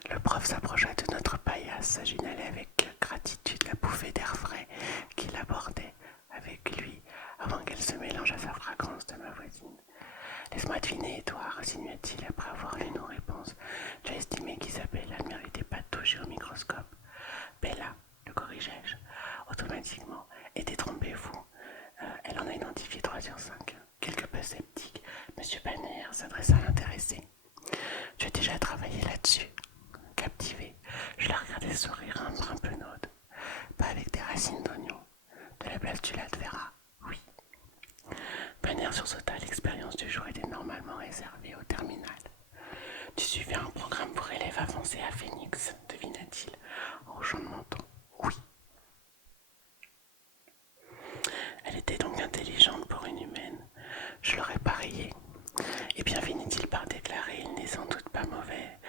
Le prof s'approcha de notre paillasse, j'inhalai avec gratitude la bouffée d'air frais qu'il abordait avec lui avant qu'elle se mélange à sa fragrance de ma voisine. Laisse-moi deviner, Edouard, insinua-t-il après avoir lu nos réponses. Tu as estimé qu'Isabella ne méritait pas de toucher au microscope. Bella, le corrigeai-je, automatiquement. Et détrompez-vous, elle en a identifié 3 sur 5. Quelque peu sceptique, M. Banner s'adressa à l'intéressé. Tu as déjà travaillé là-dessus. Captivé, je la regardais sourire un brin penaude. Pas avec des racines d'oignon. De la blastulate, verra. Oui. Banner sursauta. L'expérience du jour était normalement réservée au terminal. Tu suivais un programme pour élèves avancés à Phoenix, devina-t-il, en hochant de menton. Oui. Elle était donc intelligente pour une humaine. Je l'aurais parié. Et bien finit-il par déclarer, il n'est sans doute pas mauvais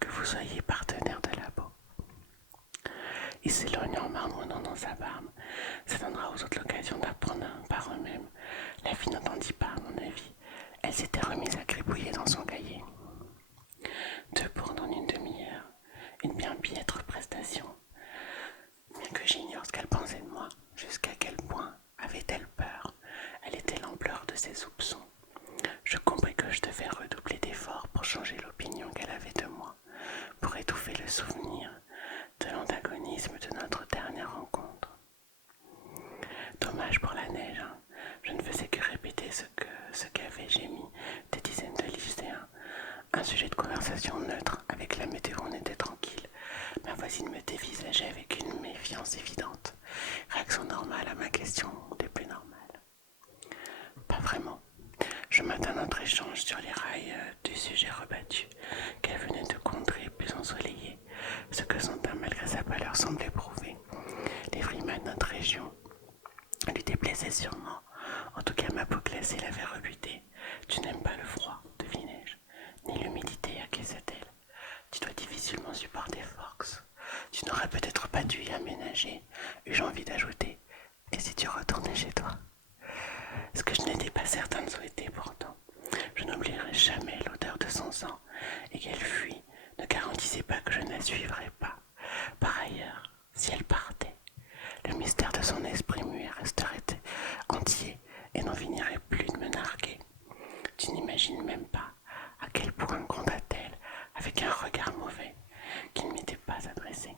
que vous soyez partenaire de labo. Il s'éloigna en marmonnant dans sa barbe. Ça donnera aux autres l'occasion d'apprendre par eux-mêmes. La fille n'entendit pas, à mon avis. Elle s'était remise à gribouiller dans son cahier. 2 pour dans une demi-heure. Une bien piètre prestation. Bien que j'ignore ce qu'elle pensait de moi, jusqu'à quel point avait-elle peur? Elle était l'ampleur de ses soupçons. Je compris que je devais redoubler d'efforts pour changer l'opinion qu'elle avait de moi, pour étouffer le souvenir de l'antagonisme de notre dernière rencontre. Dommage pour la neige, hein. Je ne faisais que répéter ce qu'avaient gémi des dizaines de lycéens. Un sujet de conversation neutre, avec la météo on était tranquille. Ma voisine me dévisageait avec une méfiance évidente. Réaction normale à ma question des plus normales. Pas vraiment. Je m'attends notre échange sur les rails du sujet rebattu, qu'elle venait de contrer plus ensoleillé, ce que son teint malgré sa pâleur semblait prouver. Les frimas de notre région lui déplaisaient sûrement. En tout cas, ma peau glacée l'avait rebuté. Tu n'aimes pas le froid, devinai-je, ni l'humidité, acquiesça-t-elle. Tu dois difficilement supporter Forks. Tu n'aurais peut-être pas dû y aménager, eus-je envie d'ajouter. Et si tu retournais chez toi? Ce que je n'étais pas certain de souhaiter pourtant. Je n'oublierai jamais l'odeur de son sang, et qu'elle fuit ne garantissait pas que je ne la suivrais pas. Par ailleurs, si elle partait, le mystère de son esprit muet resterait entier et n'en finirait plus de me narguer. Tu n'imagines même pas à quel point gronda-t-elle avec un regard mauvais qui ne m'était pas adressé.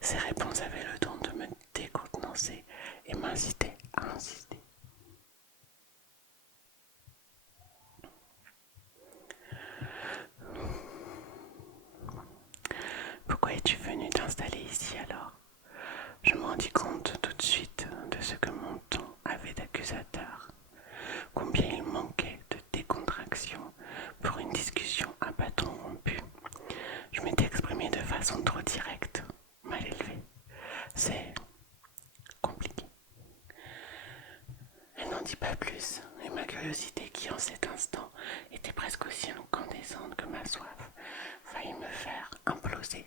Ces réponses avaient le don de me compte tout de suite de ce que mon ton avait d'accusateur, combien il manquait de décontraction pour une discussion à bâton rompu. Je m'étais exprimé de façon trop directe, mal élevée. C'est compliqué. Elle n'en dit pas plus, et ma curiosité, qui en cet instant était presque aussi incandescente que ma soif, faillit me faire imploser.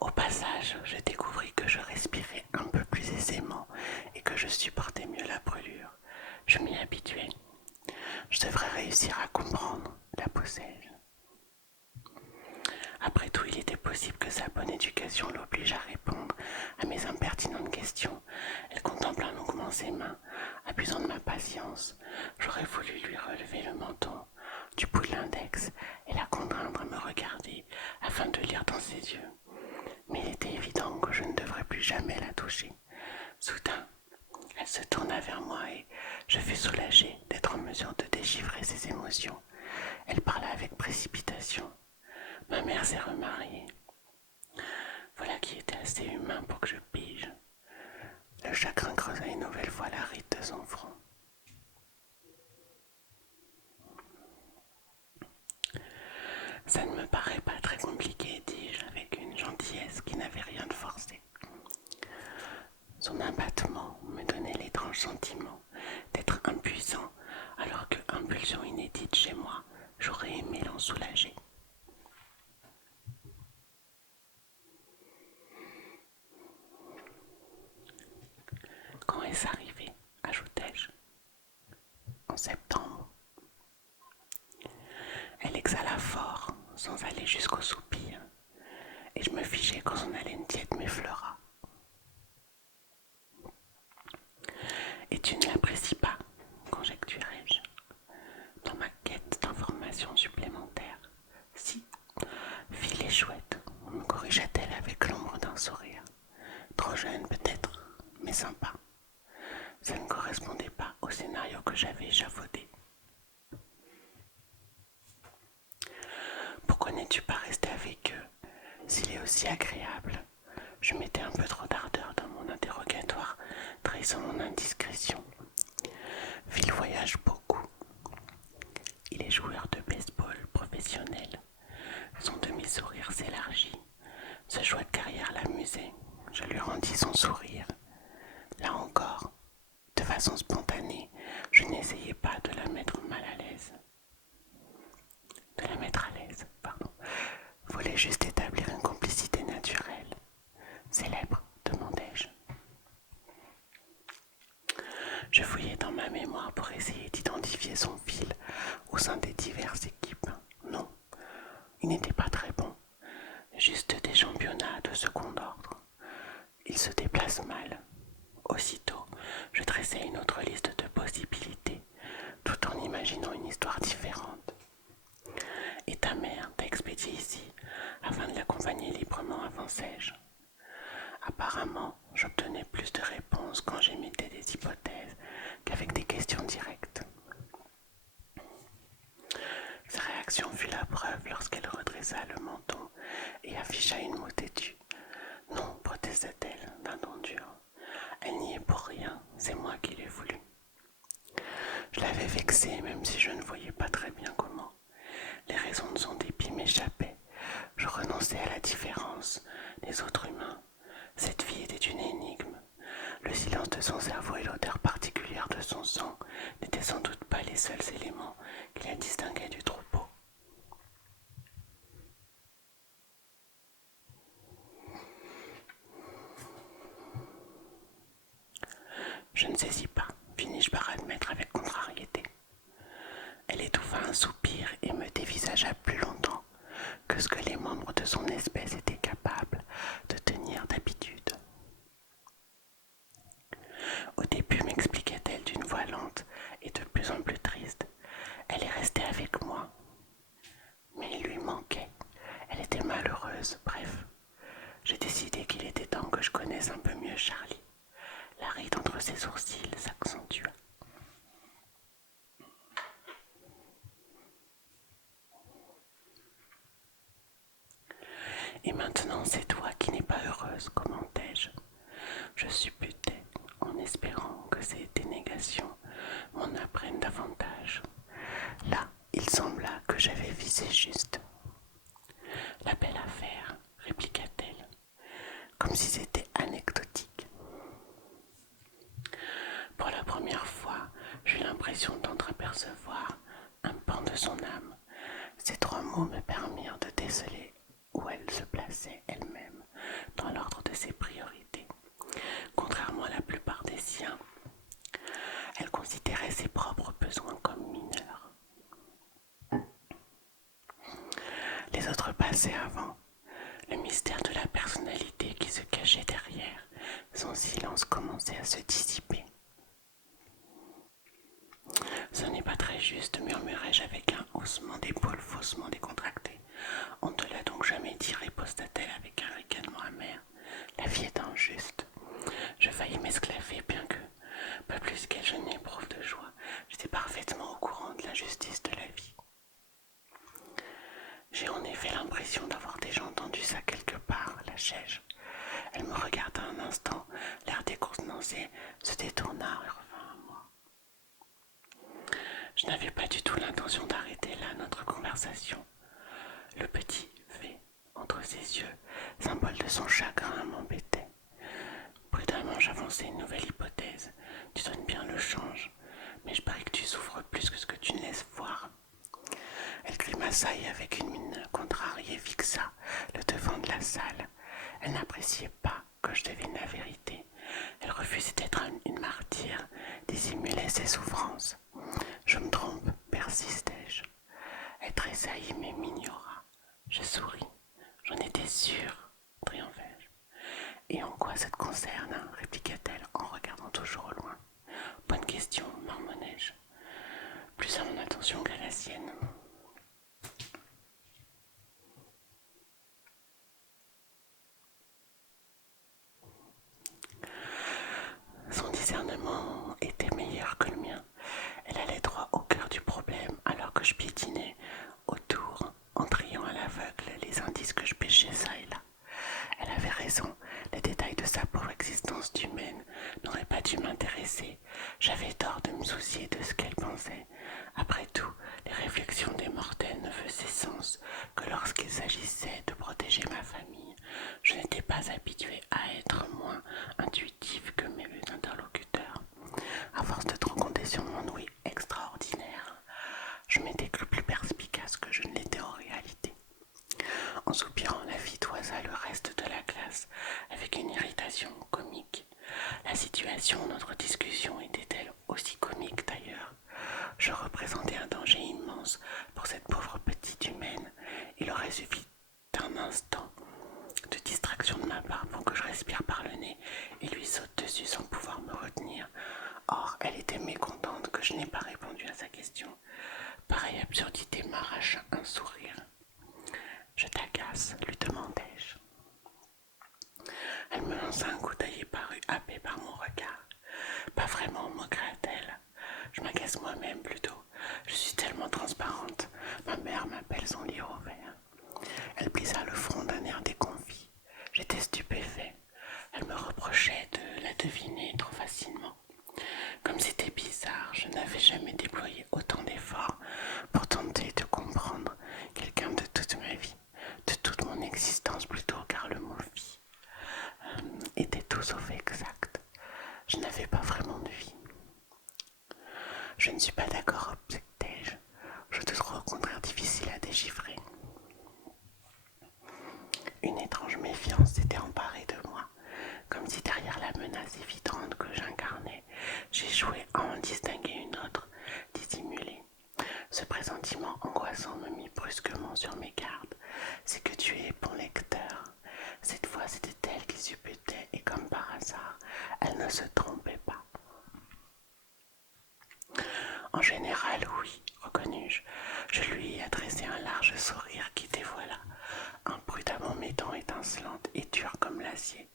Au passage, je découvris que je respirais un peu plus aisément et que je supportais mieux la brûlure. Je m'y habituais. Je devrais réussir à comprendre, la posais-je. Après tout, il était possible que sa bonne éducation l'oblige à répondre à mes impertinentes questions. Elle contempla longuement ses mains, abusant de ma patience. J'aurais voulu lui relever le menton du bout de l'index et la contraindre à me regarder afin de lire dans ses yeux. Mais il était évident que je ne devrais plus jamais la toucher. Soudain, elle se tourna vers moi et je fus soulagé d'être en mesure de déchiffrer ses émotions. Elle parla avec précipitation. Ma mère s'est remariée. Voilà qui était assez humain pour que je pige. Le chagrin creusa une nouvelle fois la ride de son front. Ça ne me paraît pas très compliqué, dis-je avec une gentillesse qui n'avait rien de forcé. Son abattement me donnait l'étrange sentiment d'être impuissant, alors que, impulsion inédite chez moi, j'aurais aimé l'en soulager. Quand est-ce arrivé, ajoutai-je. En septembre. Elle exhala fort, sans aller jusqu'au soupir, et je me fichai quand son haleine tiède m'effleura. Et tu ne l'apprécies pas, conjecturai-je, dans ma quête d'informations supplémentaires. Si, filet chouette, me corrigea-t-elle avec l'ombre d'un sourire. Trop jeune peut-être, mais sympa. Ça ne correspondait pas au scénario que j'avais échafaudé. Pourquoi n'es-tu pas resté avec eux s'il est aussi agréable? Je mettais un peu trop d'ardeur dans mon interrogatoire, trahissant mon indiscrétion. Phil voyage beaucoup. Il est joueur de baseball professionnel. Son demi-sourire s'élargit. Sa chouette carrière l'amusait. Je lui rendis son sourire. Là encore, de façon spontanée, je n'essayais pas de la mettre mal à l'aise. De la mettre à l'aise, pardon. Voulais juste établir une complicité naturelle. Célèbre, demandai-je. Je fouillais dans ma mémoire pour essayer d'identifier son fil au sein des diverses équipes. Non, il n'était pas très bon. Juste des championnats de second ordre. Il se déplace mal. Aussitôt, je dressai une autre liste de possibilités, tout en imaginant une histoire différente. Et ta mère t'a expédié ici, afin de l'accompagner librement, avançai-je. Apparemment, j'obtenais plus de réponses quand j'émettais des hypothèses qu'avec des questions directes. Sa réaction fut la preuve lorsqu'elle redressa le menton et afficha une moue têtue. Non, protesta-t-elle d'un ton dur. Elle n'y est pour rien, c'est moi qui l'ai voulu. Je l'avais vexée, même si je ne voyais pas très bien comment. Les raisons de son dépit m'échappaient. Je renonçais à la différence des autres humains. Cette fille était une énigme. Le silence de son cerveau et l'odeur particulière de son sang n'étaient sans doute pas les seuls éléments qui la distinguaient du troupeau. Je ne saisis pas, finis-je par admettre avec contrariété. Elle étouffa un soupir et me dévisagea plus longtemps que ce que les membres de son espèce étaient capables de tenir d'habitude. Au début, m'expliquait-elle d'une voix lente et de plus en plus triste, elle est restée avec moi. Mais il lui manquait, elle était malheureuse, bref. J'ai décidé qu'il était temps que je connaisse un peu mieux Charlie. La ride entre ses sourcils s'accentua. Et maintenant, c'est tout. comme si c'était anecdotique. Pour la première fois, j'eus l'impression d'entreapercevoir un pan de son âme. Ces trois mots me permirent de déceler où elle se plaçait elle-même dans l'ordre de ses priorités. Contrairement à la plupart des siens, elle considérait ses propres besoins comme mineurs. Les autres passaient avant. Le mystère de la personnalité qui se cachait derrière, son silence commençait à se dissiper. Ce n'est pas très juste, murmurai-je avec un haussement d'épaule faussement décontracté. On ne te l'a donc jamais dit, riposta-t-elle avec un ricanement amer. La vie est injuste. Je faillis m'esclaffer, bien que, pas plus qu'elle, je n'éprouve de joie. J'étais parfaitement au courant de l'injustice de la vie. J'ai en effet l'impression d'avoir déjà entendu ça quelque part, lâchai-je. Elle me regarda un instant, l'air décontenancé se détourna et revint à moi. Je n'avais pas du tout l'intention d'arrêter là notre conversation. Le petit V entre ses yeux, symbole de son chagrin, m'embêtait. Prudemment, j'avançai une nouvelle hypothèse. Tu donnes bien le change, mais je parie que tu souffres plus que ce que tu ne laisses voir. Elle grimaça et avec une mine contrariée fixa le devant de la salle. Elle n'appréciait pas que je devine la vérité. Elle refusait d'être une martyre, dissimulait ses souffrances. Je me trompe, persistai-je. Elle tressaillit mais m'ignora. Je souris. J'en étais sûre, triomphai-je. Et en quoi ça te concerne, répliqua-t-elle en regardant toujours au loin. Bonne question, marmonnai-je. Plus à mon attention qu'à la sienne. Son discernement était meilleur que le mien. Elle allait droit au cœur du problème alors que je piétinais autour en triant à l'aveugle les indices que je pêchais ça et là. Elle avait raison, les détails de sa pauvre existence humaine n'auraient pas dû m'intéresser. J'avais tort de me soucier de ce qu'elle pensait. Après tout, les réflexions des mortels ne faisaient sens que lorsqu'il s'agissait de protéger ma famille. Je n'étais pas habituée à être moins intuitive que mes interlocuteurs. À force de trop compter sur mon ouïe extraordinaire, je m'étais cru plus perspicace que je ne l'étais en réalité. En soupirant, la fille toisa le reste de la classe avec une irritation comique. La situation de notre discussion était-elle aussi comique d'ailleurs? Je représentais un danger immense pour cette pauvre petite humaine. Il aurait suffi d'un instant de distraction de ma part pour que je respire par le nez et lui saute dessus sans pouvoir me retenir. Or, elle était mécontente que je n'ai pas répondu à sa question. Pareille absurdité m'arracha un sourire. Je t'agace, lui demandai-je. Elle me lança un coup d'œil et parut happée par mon regard. Pas vraiment, moqua-t-elle. Je m'agace moi-même plutôt. Je suis tellement transparente. Ma mère m'appelle son livre ouvert. Elle plissa le front d'un air déconfit. J'étais stupéfait. Elle me reprochait de la deviner trop facilement. Comme c'était bizarre, je n'avais jamais déployé autant d'efforts pour tenter de comprendre quelqu'un de toute ma vie, de toute mon existence plutôt, car le mot vie était tout sauf exact. Je n'avais pas vraiment de vie. Je ne suis pas d'accord, objectai-je. Je te trouve au contraire difficile à déchiffrer. Une étrange méfiance s'était emparée de moi, comme si derrière la menace évidente que j'incarnais, j'échouais à en distinguer une autre, dissimulée. Ce pressentiment angoissant me mit brusquement sur mes gardes. C'est que tu es bon lecteur. Cette fois, c'était elle qui supputait, et comme par hasard, elle ne se trompait pas. En général, oui, reconnus-je. Je lui ai adressé un large sourire qui dévoila, imprudemment mes dents étincelantes et dures comme l'acier.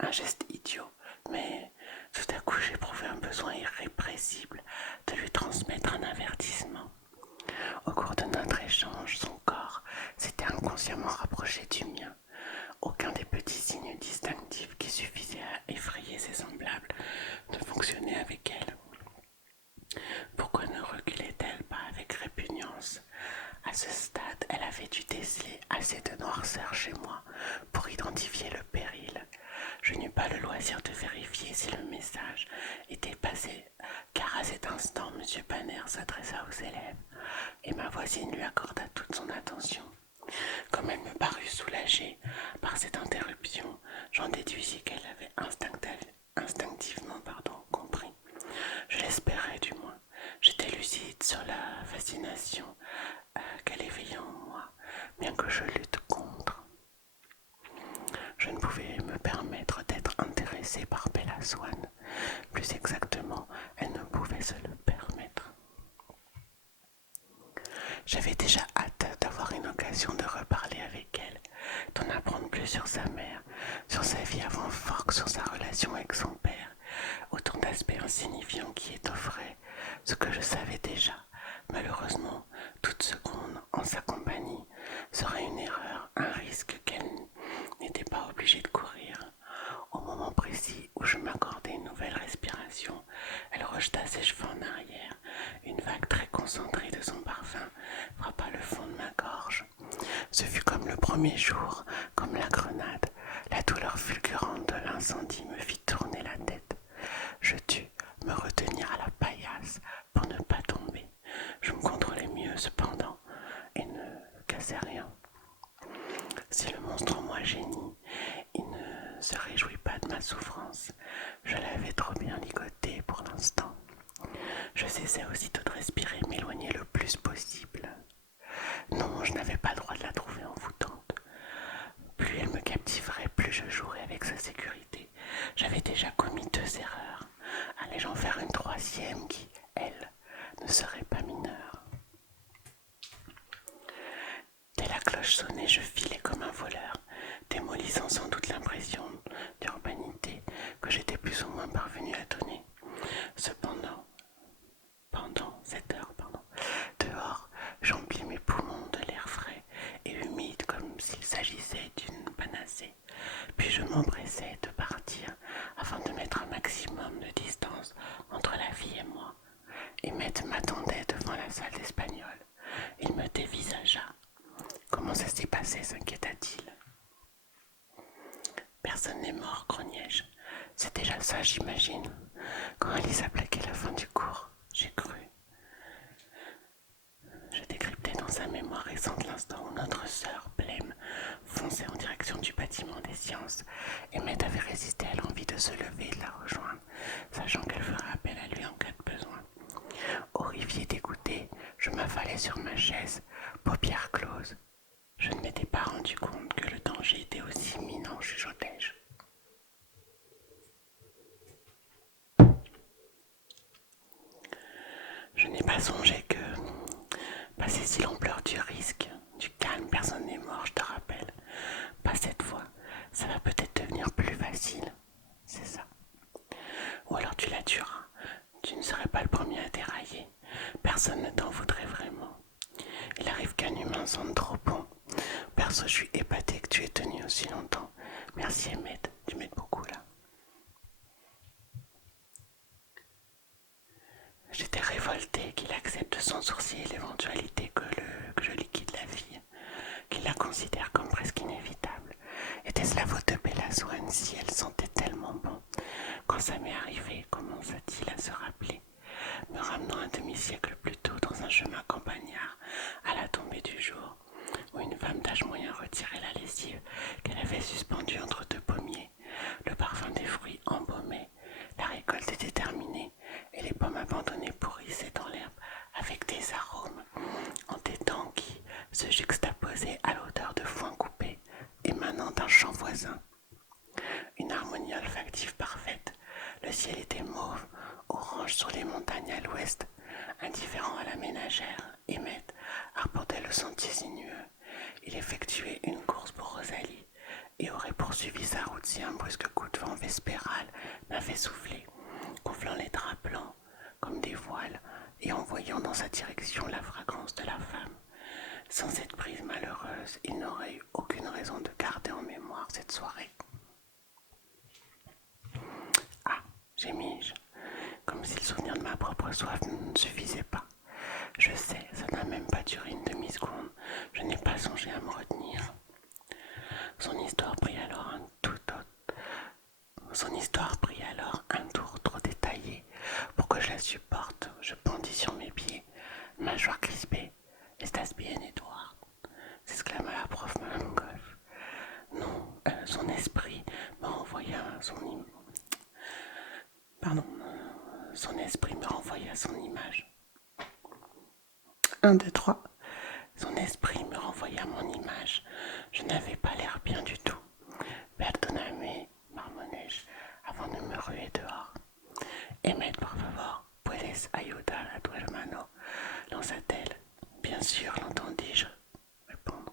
Un geste idiot, mais tout à coup j'éprouvais un besoin irrépressible de lui transmettre un avertissement. Au cours de notre échange, son corps s'était inconsciemment rapproché du mien. Aucun des petits signes distinctifs qui suffisaient à effrayer ses semblables ne fonctionnait avec elle. Pourquoi ne reculait-elle pas avec répugnance? À ce stade, elle avait dû déceler assez de noirceur chez moi pour identifier le péril. message était passé, car à cet instant, M. Panner s'adressa aux élèves et ma voisine lui accorda toute son attention. Comme elle me parut soulagée par cette interruption, j'en déduisis qu'elle avait instinctivement compris. Je l'espérais du moins. J'étais lucide sur la fascination qu'elle éveillait en moi, bien que je lutte contre. Je ne pouvais me permettre d'être intéressée par Bella Swan. Plus exactement, elle ne pouvait se le permettre. J'avais déjà hâte d'avoir une occasion de reparler avec elle, d'en apprendre plus sur sa mère, sur sa vie avant Fork, sur sa relation avec son père, autant d'aspects insignifiants qui étofferaient ce que je savais déjà. Malheureusement, toute seconde en sa compagnie serait une erreur, un risque qu'elle n'était pas obligée de courir. Au moment précis où je m'accordais une nouvelle respiration, elle rejeta ses cheveux en arrière. Une vague très concentrée de son parfum frappa le fond de ma gorge. Ce fut comme le premier jour, comme la grenade. La douleur fulgurante de l'incendie me fit tourner la tête. Je dus me retenir à la paillasse pour ne pas tomber. Je me contrôlais mieux cependant et ne cassais rien. Si le monstre en moi gémit, il ne se réjouit pas de ma souffrance. Je l'avais trop bien ligoté pour l'instant. Je cessais aussitôt de respirer, m'éloigner le plus possible. Non, je n'avais pas le droit de la trouver envoûtante. Plus elle me captiverait, plus je jouerais avec sa sécurité. J'avais déjà commis 2 erreurs. Allais-je en faire une 3e qui, elle, ne serait pas mineure? Dès la cloche sonnait, je filais comme un voleur, démolissant sans doute l'impression d'urbanité que j'étais plus ou moins parvenu à donner. Cependant, pendant cette heure, dehors, j'emplis mes poumons de l'air frais et humide comme s'il s'agissait d'une panacée. Puis je m'empressais de partir afin de mettre un maximum de distance entre la fille et moi. Emmett m'attendait devant la salle d'espagnol. Il me dévisagea. Comment ça s'est passé, s'inquiéta-t-il. Personne n'est mort, grognai-je. C'est déjà ça, j'imagine. Quand Alice a plaqué la fin du cours, j'ai cru. Je décryptais dans sa mémoire récente l'instant où notre sœur, Blême, fonçait en direction du bâtiment des sciences. Emmett avait résisté à l'envie de se lever et de la rejoindre, sachant qu'elle ferait appel à lui en cas de besoin. Horrifié, dégoûté, je m'affalais sur ma chaise, paupières closes. Je ne m'étais pas rendu compte que le danger était aussi imminent, chuchotai-je. Je n'ai pas songé que, passé si l'ampleur du risque, du calme, personne n'est mort, je te rappelle. Pas cette fois, ça va peut-être devenir plus facile, c'est ça. Ou alors tu la tueras, tu ne serais pas le premier à dérailler, personne ne t'en voudrait vraiment. Il arrive qu'un humain sente trop bon. Perso, je suis épaté que tu aies tenu aussi longtemps. Merci Emmett, tu m'aides beaucoup là. J'étais révolté qu'il accepte sans sourciller l'éventualité que je liquide la fille, qu'il la considère comme presque inévitable. Était-ce la faute de Bella Swan si elle sentait tellement bon? Quand ça m'est arrivé, commença-t-il à se rappeler, me ramenant un demi-siècle plus tôt dans un chemin campagnard, à la tombée du jour, où une femme d'âge moyen retirait la lessive qu'elle avait suspendue entre 2 pommiers. Le parfum des fruits embaumait, la récolte était terminée, et les pommes abandonnées pourrissaient dans l'herbe avec des arômes entêtants qui se juxtaposaient à l'odeur de foin coupé émanant d'un champ voisin. Une harmonie olfactive parfaite. Le ciel était mauve, orange sur les montagnes à l'ouest. Indifférent à la ménagère, Emmett arpentait le sentier sinueux. Il effectuait une course pour Rosalie et aurait poursuivi sa route si un brusque coup de vent vespéral n'avait soufflé, gonflant les draps blancs comme des voiles et envoyant dans sa direction la fragrance de la femme. Sans cette prise malheureuse, il n'aurait eu aucune raison de garder en mémoire cette soirée. Ah, gémis-je, comme si le souvenir de ma propre soif ne suffisait pas. Je sais, ça n'a même pas duré une demi-seconde. Je n'ai pas songé à me retenir. Son histoire prit alors un tour son esprit me renvoya son esprit me renvoya son image. 1, 2, 3. Son esprit me renvoya mon image. Je n'avais pas l'air bien du tout. Perdóname, marmonnai-je avant de me ruer dehors. Emmett, por favor, puedes ayudar a tu hermano, lança-t-elle. Bien sûr, l'entendis-je répondre.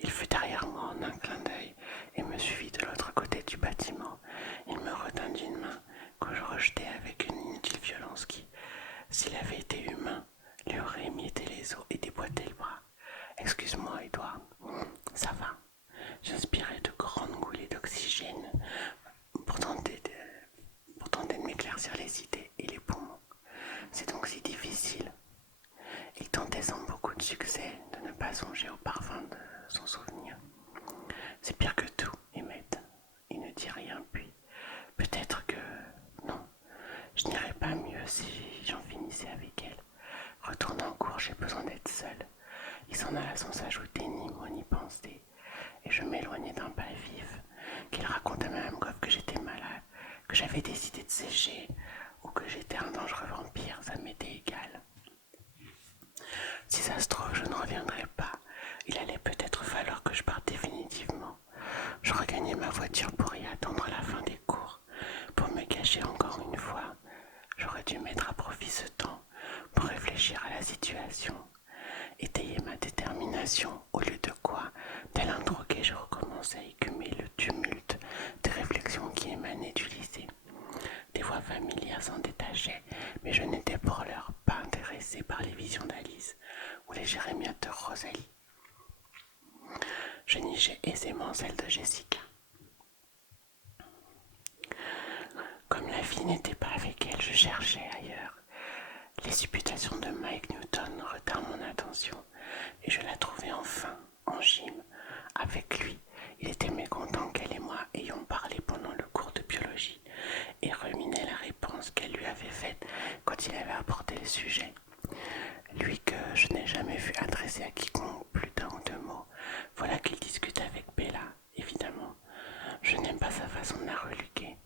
Il fut derrière moi en un clin d'œil et me suivit de l'autre côté du bâtiment. Il me retint d'une main que je rejetai avec une inutile violence qui, s'il avait été humain, lui aurait émietté les os et déboîté le bras. Excuse-moi, Edward. Ça va. J'inspirais de grandes goulées d'oxygène pour tenter de m'éclaircir les idées et les poumons. C'est donc si difficile. Il tentait sans beaucoup de succès de ne pas songer au parfum de son souvenir. C'est pire que tout, Emmett. Il ne dit rien puis. Peut-être que... Non, je n'irais pas mieux si j'en finissais avec elle. Retourne en cours, j'ai besoin d'être seule. Il s'en alla sans s'ajouter ni mot ni pensée, et je m'éloignai d'un pas vif, qu'il raconte à Mme Goff que j'étais malade, que j'avais décidé de sécher, ou que j'étais un dangereux vampire, ça m'était égal. Si ça se trouve, je ne reviendrai pas. Il allait peut-être falloir que je parte définitivement. Je regagnai ma voiture pour y attendre la fin des cours, pour me cacher encore une fois. J'aurais dû mettre à profit ce temps pour réfléchir à la situation, étayer ma détermination, au lieu de quoi, tel un drogué, je recommençais à écumer le tumulte des réflexions qui émanaient du lycée. Des voix familières s'en détachaient, mais je n'étais pour l'heure pas intéressé par les visions d'Alice ou les jérémiades de Rosalie. Je nichais aisément celle de Jessica. Comme la fille n'était pas avec elle, je cherchais ailleurs. Les supputations de Mike Newton retinrent mon attention et je la trouvai enfin en gym avec lui. Il était mécontent qu'elle et moi ayons parlé pendant le cours de biologie et ruminait la réponse qu'elle lui avait faite quand il avait abordé le sujet. Lui que je n'ai jamais vu adresser à quiconque plus d'un ou deux mots, voilà qu'il discute avec Bella, évidemment. Je n'aime pas sa façon de la reluquer.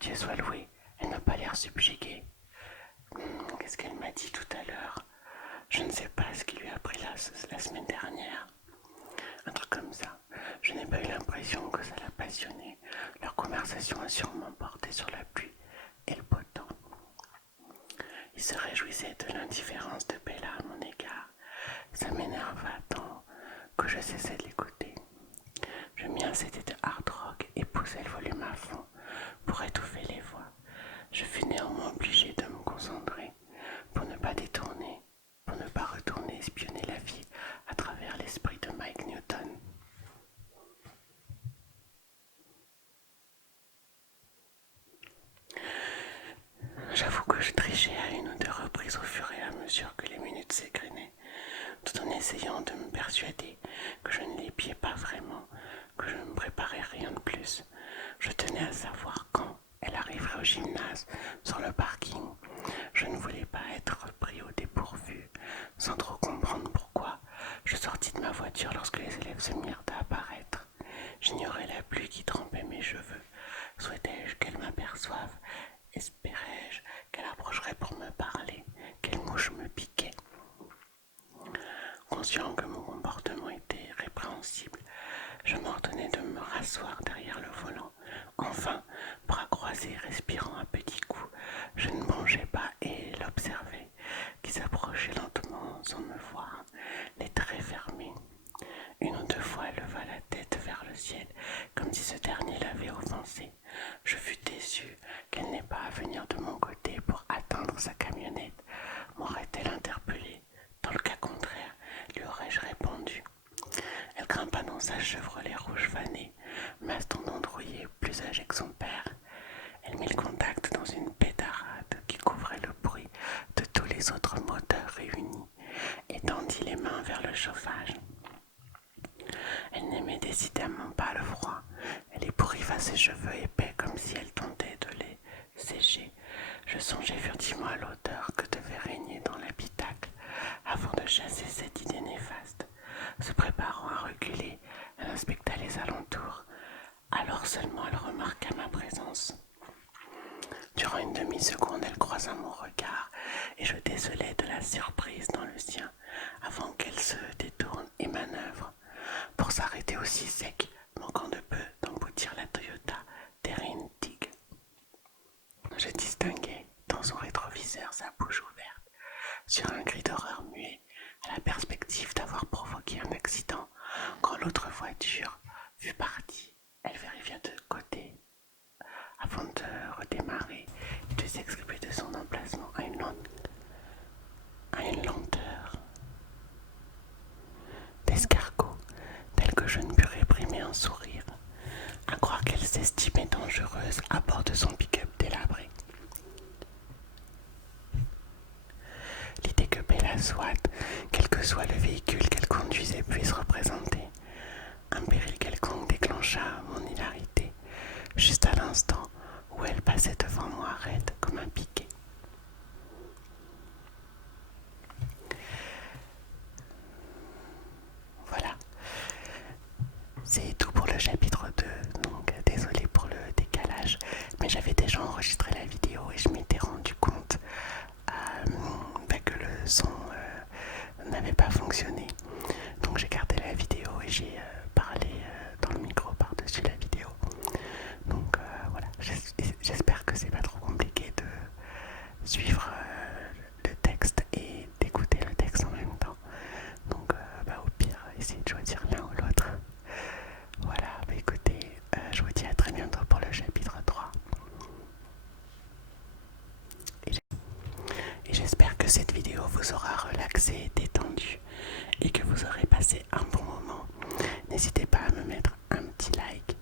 Dieu soit loué, elle n'a pas l'air subjuguée. Qu'est-ce qu'elle m'a dit tout à l'heure? Je ne sais pas ce qu'il lui a pris la semaine dernière. Un truc comme ça. Je n'ai pas eu l'impression que ça l'a passionné. Leur conversation a sûrement porté sur la pluie et le beau temps. Il se réjouissait de l'indifférence de Bella à mon égard. Ça m'énerva tant que je cessai de l'écouter. Je mis un CD de hard rock et poussai le volume à fond pour étouffer les voix. Je fus néanmoins obligé de me concentrer pour ne pas détourner, pour ne pas retourner espionner la vie à travers l'esprit de Mike Newton. J'avoue que je trichais à une ou deux reprises au fur et à mesure que les minutes s'égrinaient, tout en essayant de me persuader que je ne l'épiais pas vraiment, que je ne me préparais rien de plus. Je tenais à savoir quand elle arriverait au gymnase, sur le parking. Je ne voulais pas être pris au dépourvu, sans trop comprendre pourquoi. Je sortis de ma voiture lorsque les élèves se mirent à apparaître. J'ignorais la pluie qui trempait mes cheveux. Souhaitais-je qu'elle m'aperçoive? Espérais-je qu'elle approcherait pour me parler? Quelle mouche me piquait? Conscient que mon comportement était répréhensible, je m'ordonnais de me rasseoir derrière le volant. Enfin, bras croisés, respirant à petits coups, je ne mangeais pas et l'observais, qui s'approchait lentement sans me voir, les traits fermés. Une ou deux fois, elle leva la tête vers le ciel, comme si ce dernier l'avait offensée. Je fus déçu qu'elle n'ait pas à venir de mon côté pour atteindre sa camionnette. M'aurait-elle interpellé? Dans le cas contraire, lui aurais-je répondu? Elle grimpa dans sa Chevrolet rouge fanée, maston d'androuillé plus âgé que son père. Elle mit le contact dans une pétarade qui couvrait le bruit de tous les autres moteurs réunis et tendit les mains vers le chauffage. Elle n'aimait décidément pas le froid. Elle ébouriffa ses cheveux épais comme si elle tentait de les sécher. Je songeais furtivement à l'odeur que devait régner dans l'habitacle avant de chasser cette idée néfaste. Se préparant à reculer, elle inspecta les alentours. seulement elle remarqua ma présence. Durant une demi-seconde, elle croisa mon regard et je décelai de la surprise dans le sien avant qu'elle se détourne et manœuvre pour s'arrêter aussi sec, manquant de peu d'emboutir la Toyota Terrain Tig. Je distinguai dans son rétroviseur sa bouche ouverte sur un cri d'horreur muet à la perspective d'avoir provoqué un accident quand l'autre voiture fut partie. Elle vérifia de côté avant de redémarrer et de s'exprimer de son emplacement à une lenteur d'escargot, telle que je ne pus réprimer un sourire, à croire qu'elle s'estimait dangereuse à bord de son pick-up délabré. L'idée que Bella soit, quel que soit le véhicule qu'elle conduisait, puisse représenter un péril quelconque déclencha mon hilarité, juste à l'instant où elle passait devant moi raide comme un piquet. Voilà, c'est tout pour le chapitre 2, donc désolé pour le décalage, mais j'avais déjà enregistré la vidéo et je m'étais rendu compte que le son n'avait pas fonctionné. Donc j'ai gardé la vidéo et j'ai parlé dans le micro par-dessus la vidéo. Donc voilà, j'espère que c'est pas trop compliqué de suivre le texte et d'écouter le texte en même temps. Donc au pire, essayez de choisir l'un ou l'autre. Voilà, écoutez, je vous dis à très bientôt pour le chapitre 3. Et j'espère que cette vidéo vous aura relaxé, détendu et que vous aurez passé un bon moment. N'hésitez pas à me mettre un petit like